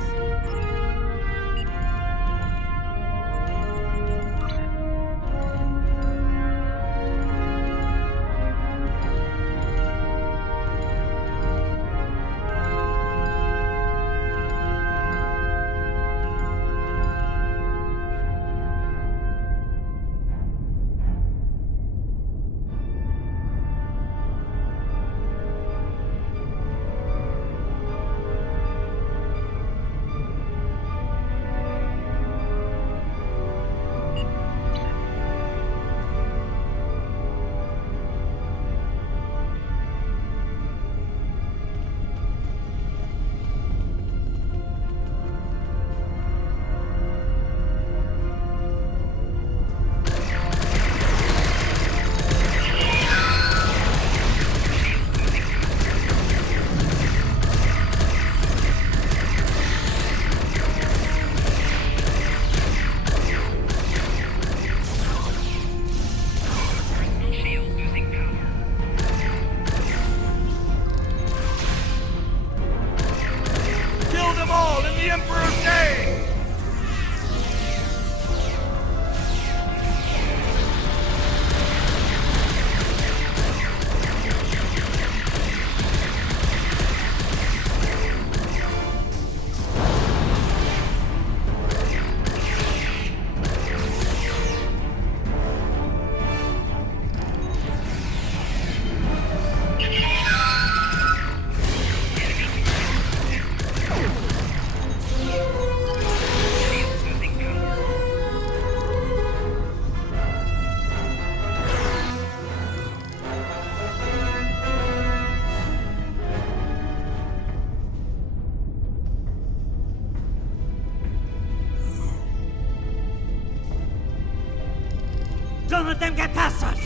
let them get past us!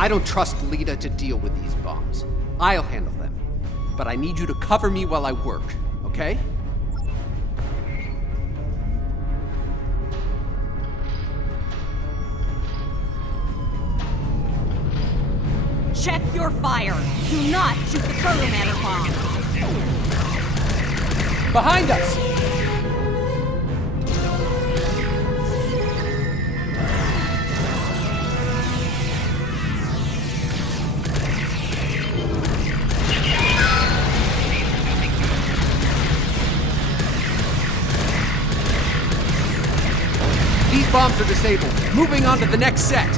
I don't trust Lita to deal with these bombs. I'll handle them. But I need you to cover me while I work, okay? Check your fire. Do not shoot the proto-matter bomb. Behind us! These bombs are disabled. Moving on to the next set.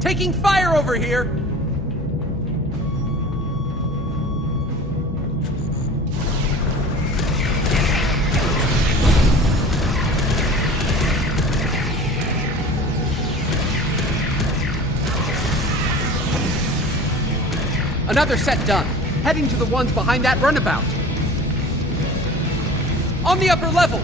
Taking fire over here! Another set done. Heading to the ones behind that runabout. On the upper level!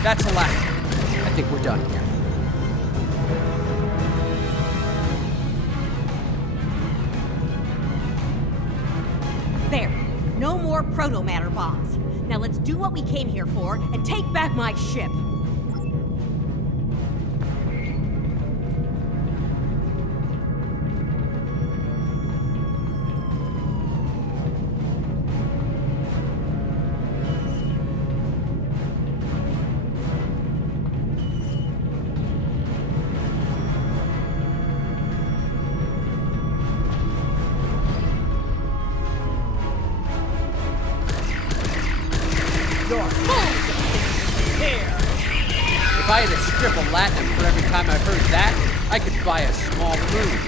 That's the last one. I think we're done here. There. No more proto-matter bombs. Now let's do what we came here for and take back my ship. If I had a strip of Latin for every time I heard that, I could buy a small room.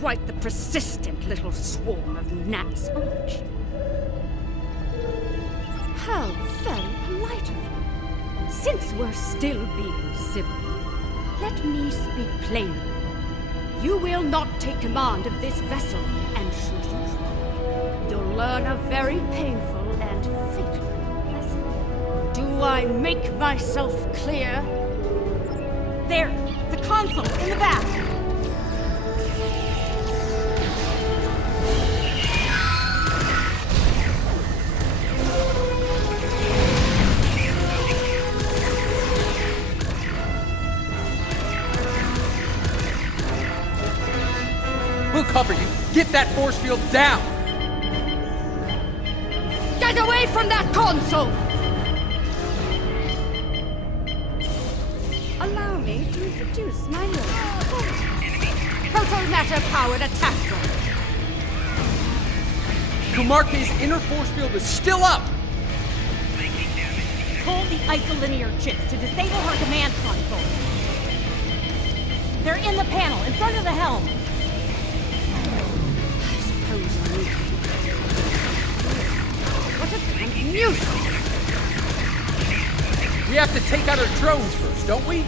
Quite the persistent little swarm of gnats, aren't you? How very polite of you. Since we're still being civil, let me speak plainly. You will not take command of this vessel, and should you try, you'll learn a very painful and fatal lesson. Do I make myself clear? There, the console in the back. We'll cover you. Get that force field down! Get away from that console! Allow me to introduce my latest proto-matter-powered attack drone. Kumarke's inner force field is still up! Pull the isolinear chips to disable her command console. They're in the panel, in front of the helm. What a damn nuisance! We have to take out our drones first, don't we?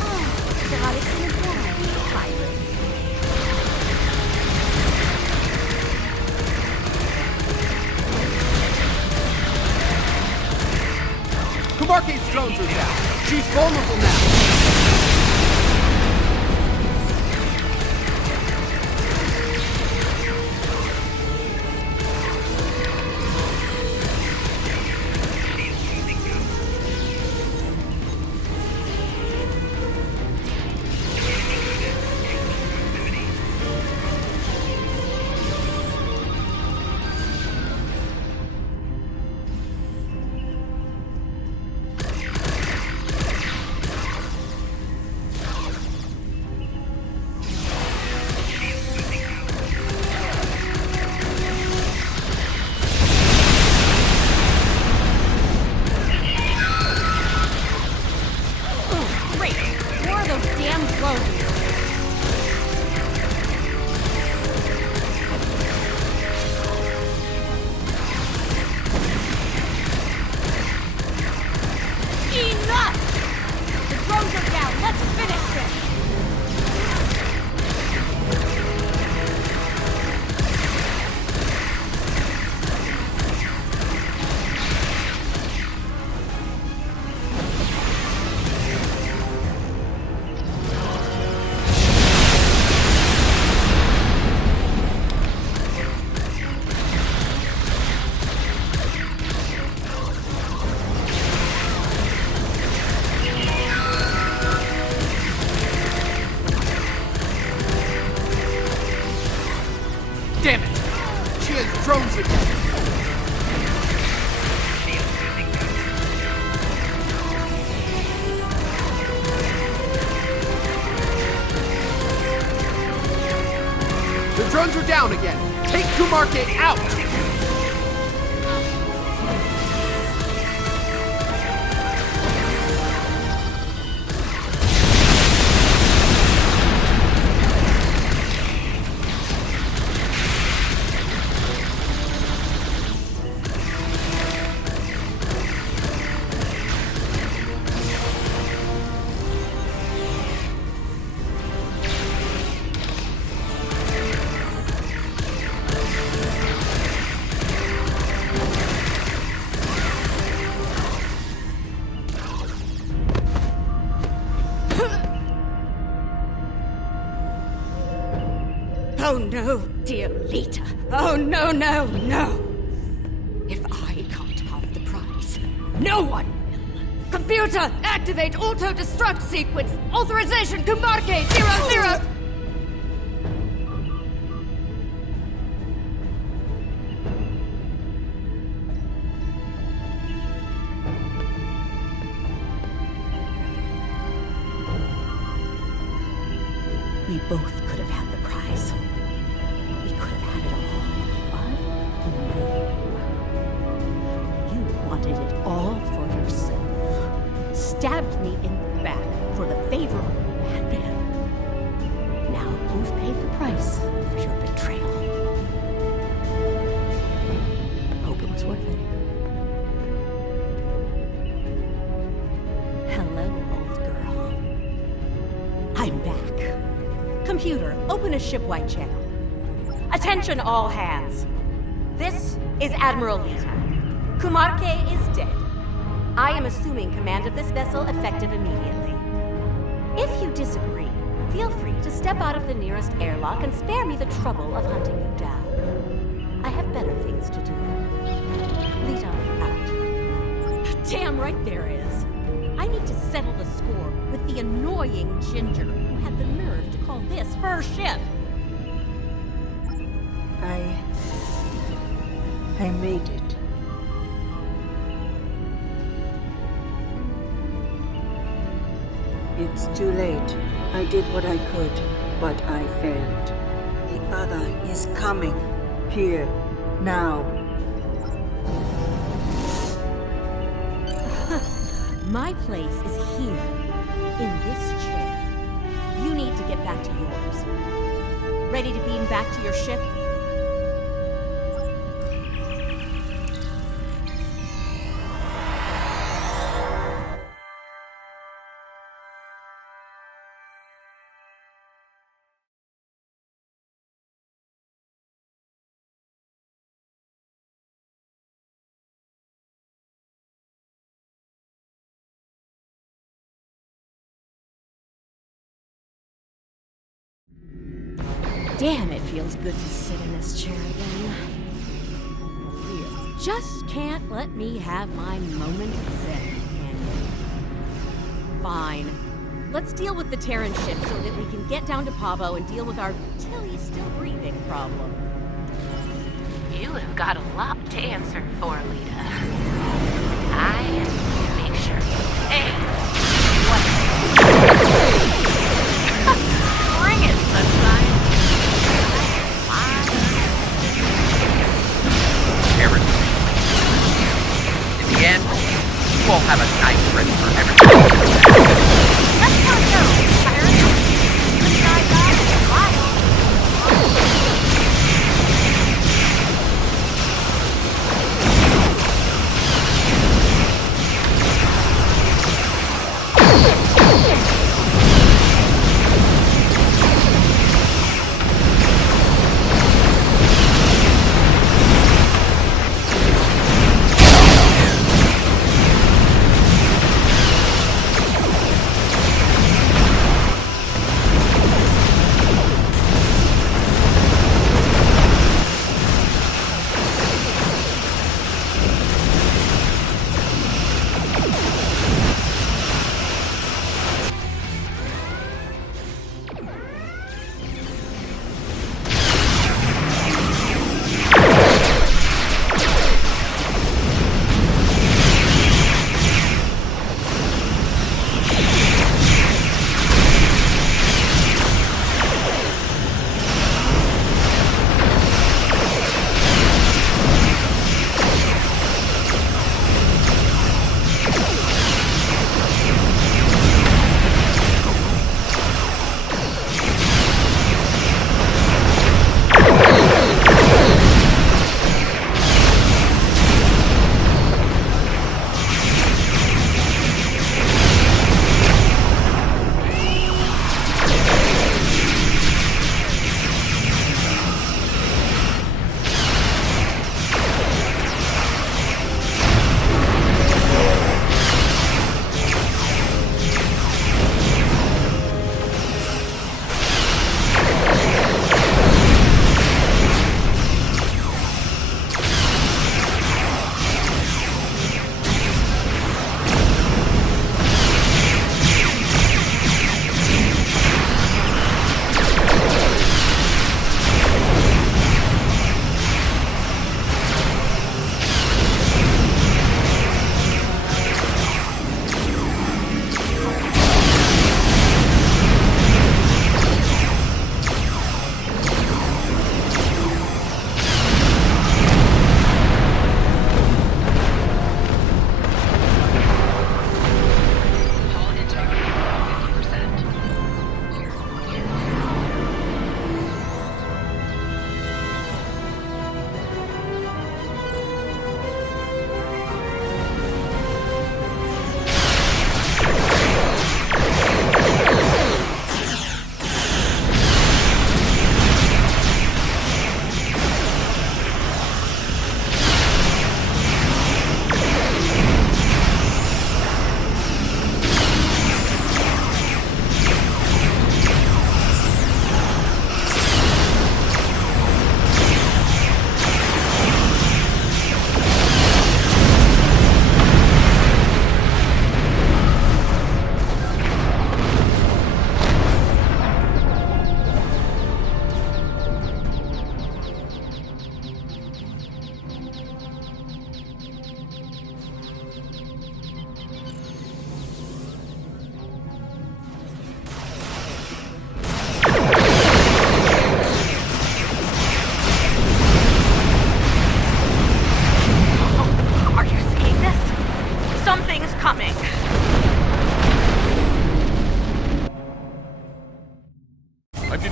Oh, God, it's in a blind pirate. Kumarke's drones are down. She's vulnerable now. Damn it! She has drones again! The drones are down again! Take Kumarke out! Oh no, dear Lita. Oh no, no, no! If I can't have the prize, no one will! Computer, activate auto-destruct sequence! Authorization, Kumarke 00! We both could have had the prize. We could have had it all. But no. You wanted it all for yourself. Stabbed me in the back for the favor of a madman. Now you've paid the price for your betrayal. Hope it was worth it. Hello, old girl. I'm back. Computer, open a shipwide channel. Attention all hands. This is Admiral Lita. Kumarke is dead. I am assuming command of this vessel effective immediately. If you disagree, feel free to step out of the nearest airlock and spare me the trouble of hunting you down. I have better things to do. Lita, out. Damn right there is. I need to settle the score with the annoying Ginger who had the nerve to call this her ship. I made it. It's too late. I did what I could, but I failed. The other is coming. Here, now. My place is here, in this chair. You need to get back to yours. Ready to beam back to your ship? Damn, it feels good to sit in this chair again. You just can't let me have my moment of zen, can you? Fine. Let's deal with the Terran ship so that we can get down to Pavo and deal with our Tilly's still breathing problem. You have got a lot to answer for, Lita. I make sure you pay what. Bring it, sunshine. Everything. In the end, we'll have a nice rest for everything. Let's not go, Pirates. This guy died in a while.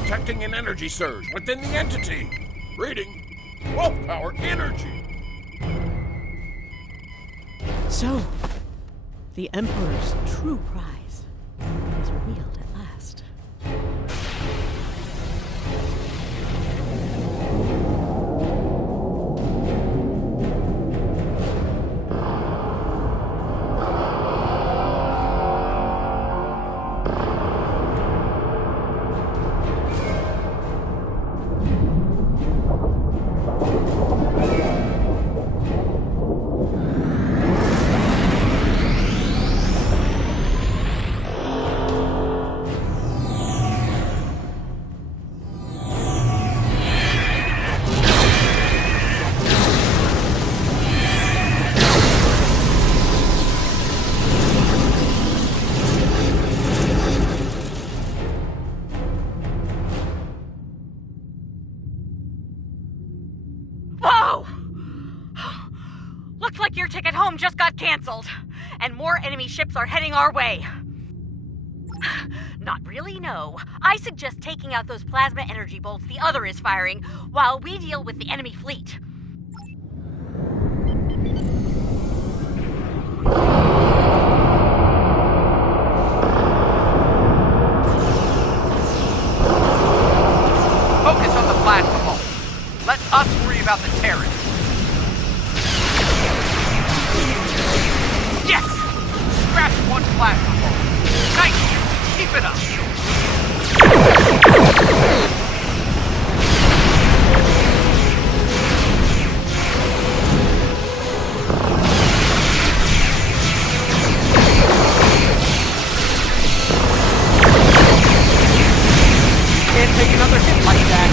detecting an energy surge within the entity. Reading, willpower energy. So, the Emperor's true prize is revealed at last. canceled, and more enemy ships are heading our way. Not really, no. I suggest taking out those plasma energy bolts the other is firing while we deal with the enemy fleet. Focus on the plasma bolt. Let us worry about the Terrans. Yes! Scratch one plasma bolt. Nice! Keep it up! Can't take another hit like that.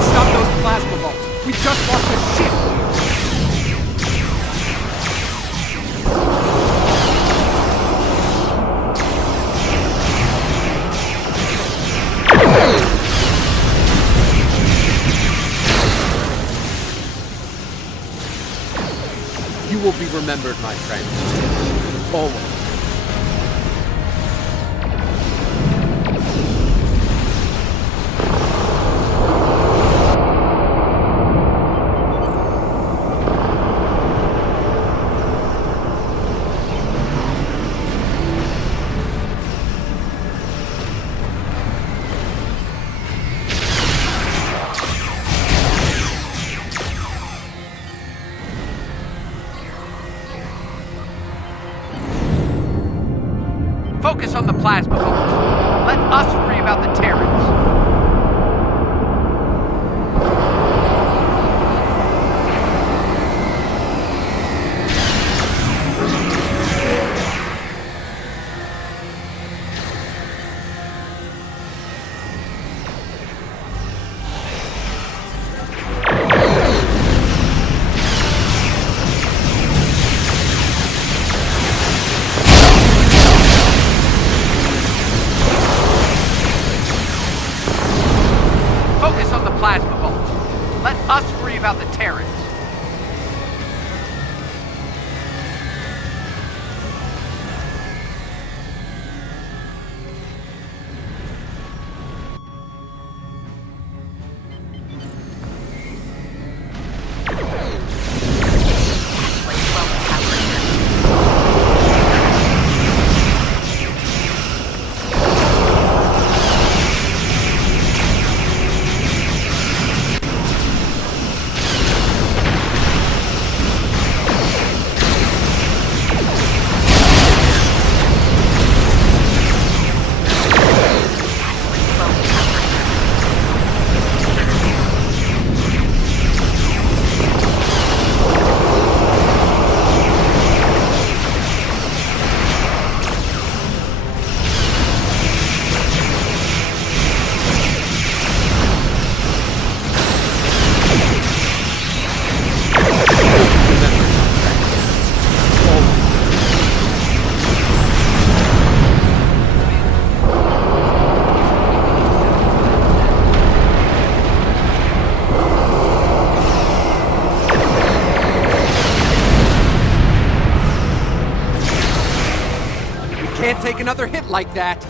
Stop those plasma bolts. We just lost a ship. You will be remembered, my friends. Always. Focus on the plasma bolt. Let us worry about the Terrans. Focus on the plasma bolt. Let us worry about the Terrans. Can't take another hit like that.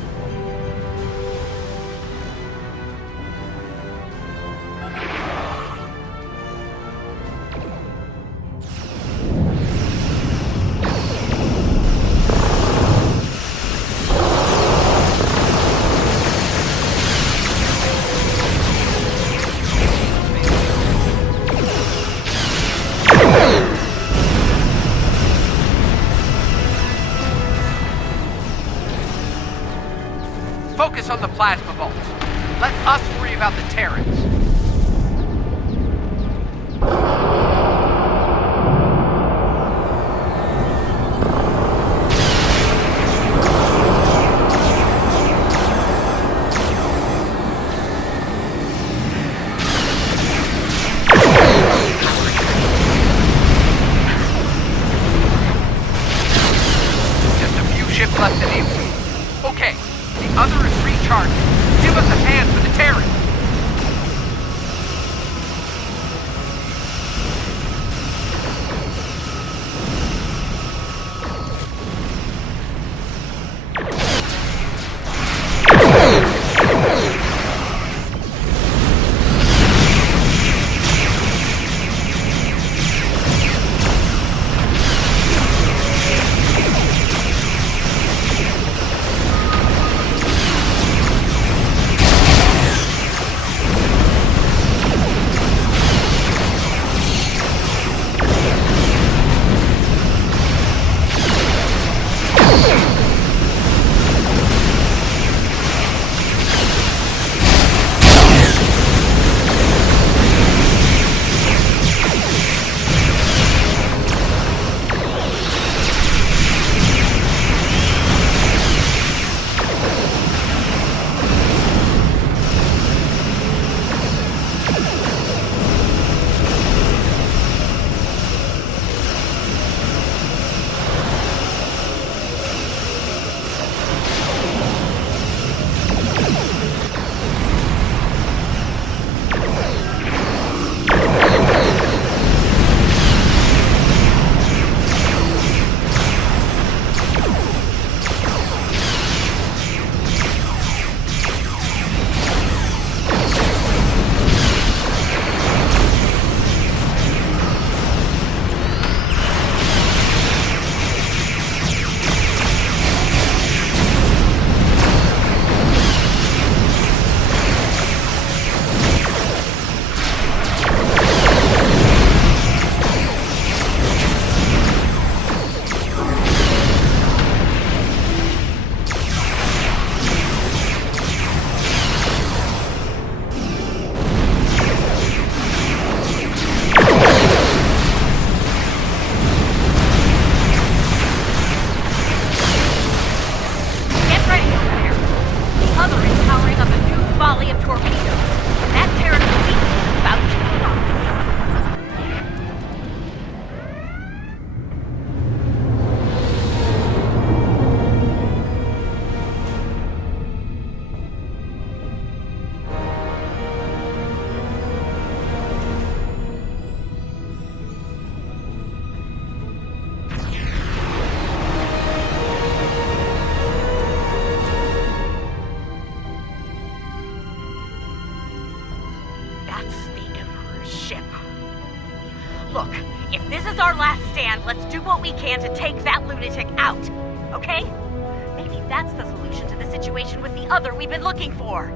Focus on the plasma bolts. Let us worry about the Terrans. ships left to deal. Okay, the other is recharged. Give us a hand for the Terran. Look, if this is our last stand, let's do what we can to take that lunatic out, okay? Maybe that's the solution to the situation with the other we've been looking for.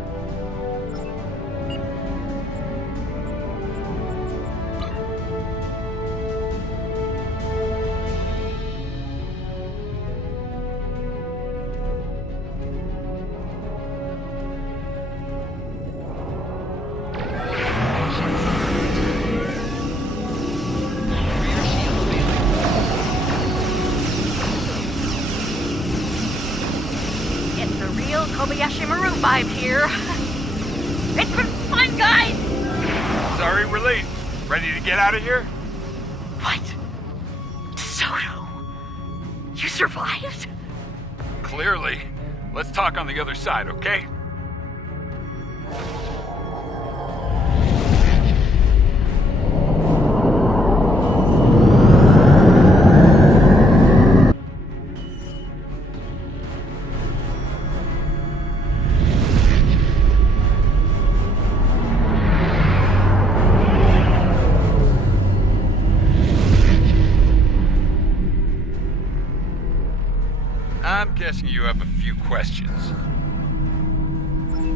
Vibe here. It's been fun, guys! Sorry we're late. Ready to get out of here? What? Soto? You survived? Clearly. Let's talk on the other side, okay? I'm guessing you have a few questions.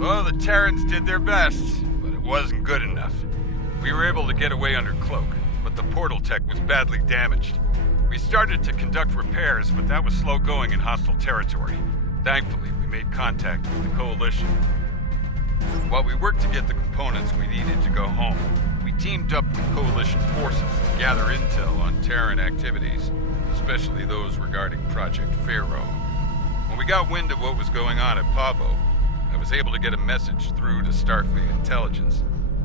Well, the Terrans did their best, but it wasn't good enough. We were able to get away under cloak, but the portal tech was badly damaged. We started to conduct repairs, but that was slow going in hostile territory. Thankfully, we made contact with the Coalition. While we worked to get the components we needed to go home, we teamed up with Coalition forces to gather intel on Terran activities, especially those regarding Project Pharaoh. When we got wind of what was going on at Pavo, I was able to get a message through to Starfleet Intelligence.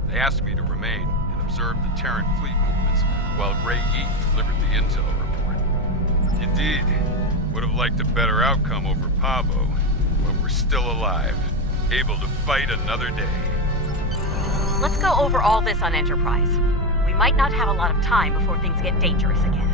They asked me to remain and observe the Terran fleet movements while Ray E delivered the intel report. Indeed, Would have liked a better outcome over Pavo, but we're still alive, able to fight another day. Let's go over all this on Enterprise. We might not have a lot of time before things get dangerous again.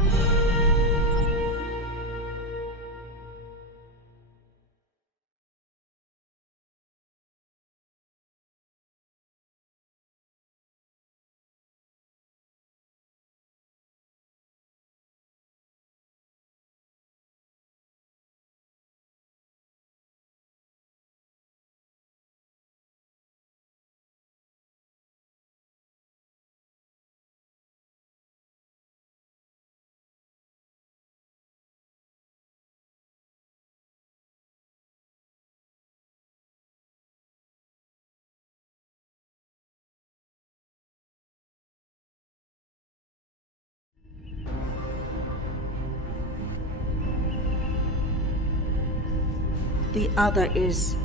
The other is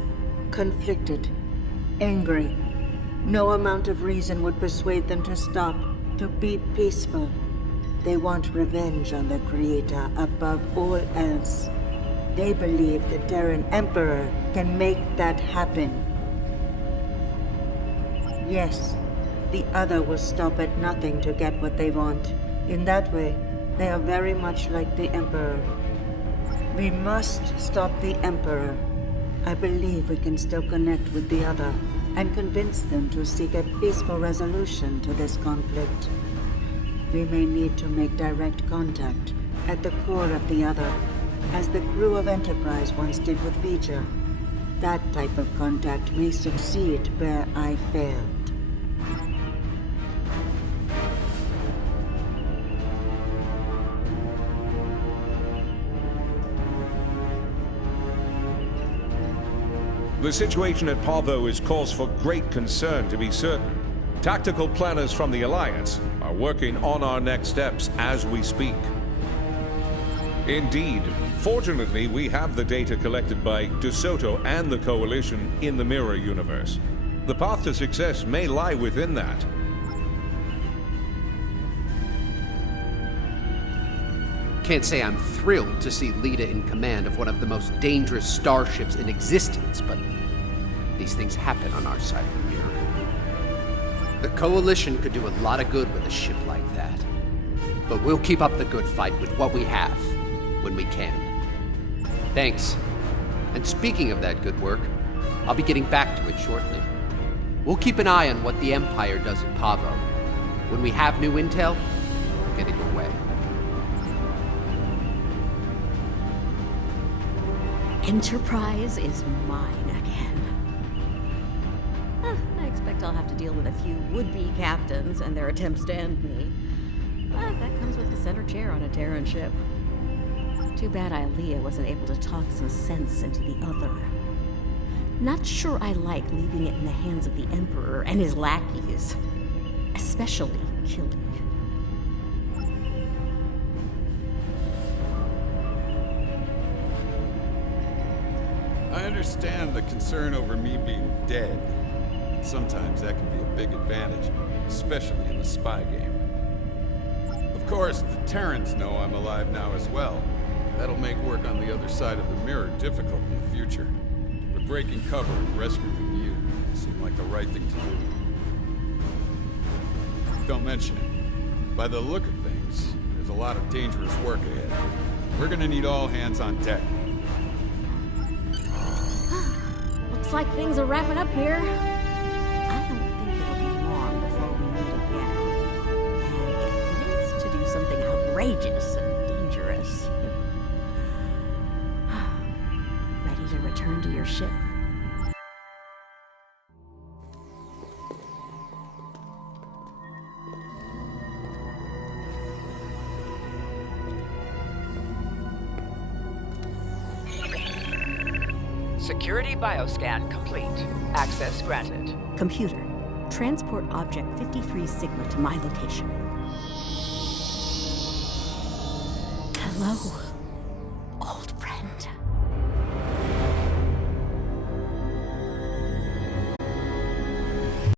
conflicted, angry. No amount of reason would persuade them to stop, to be peaceful. They want revenge on the Creator above all else. They believe the Terran Emperor can make that happen. Yes, the other will stop at nothing to get what they want. In that way, they are very much like the Emperor. We must stop the Emperor. I believe we can still connect with the other and convince them to seek a peaceful resolution to this conflict. We may need to make direct contact at the core of the other, as the crew of Enterprise once did with Vija. That type of contact may succeed where I failed. The situation at Pavo is cause for great concern, to be certain. Tactical planners from the Alliance are working on our next steps as we speak. Indeed, fortunately, we have the data collected by DeSoto and the Coalition in the Mirror Universe. The path to success may lie within that. Can't say I'm thrilled to see Lita in command of one of the most dangerous starships in existence, but these things happen on our side of the mirror. The Coalition could do a lot of good with a ship like that. But we'll keep up the good fight with what we have, when we can. Thanks. And speaking of that good work, I'll be getting back to it shortly. We'll keep an eye on what the Empire does at Pavo. When we have new intel, we'll get it your way. Enterprise is mine again. I expect I'll have to deal with a few would-be captains and their attempts to end me. But that comes with the center chair on a Terran ship. Too bad Ilea wasn't able to talk some sense into the other. Not sure I like leaving it in the hands of the Emperor and his lackeys. Especially Killy. I understand the concern over me being dead. Sometimes that can be a big advantage, especially in the spy game. Of course, the Terrans know I'm alive now as well. That'll make work on the other side of the mirror difficult in the future. But breaking cover and rescuing you seemed like the right thing to do. Don't mention it. By the look of things, there's a lot of dangerous work ahead. We're gonna need all hands on deck. Looks like things are wrapping up here. I don't think it'll be long before we meet again. And it needs to do something outrageous and dangerous. Ready to return to your ship? Security bioscan complete. Access granted. Computer, transport object 53 Sigma to my location. Hello.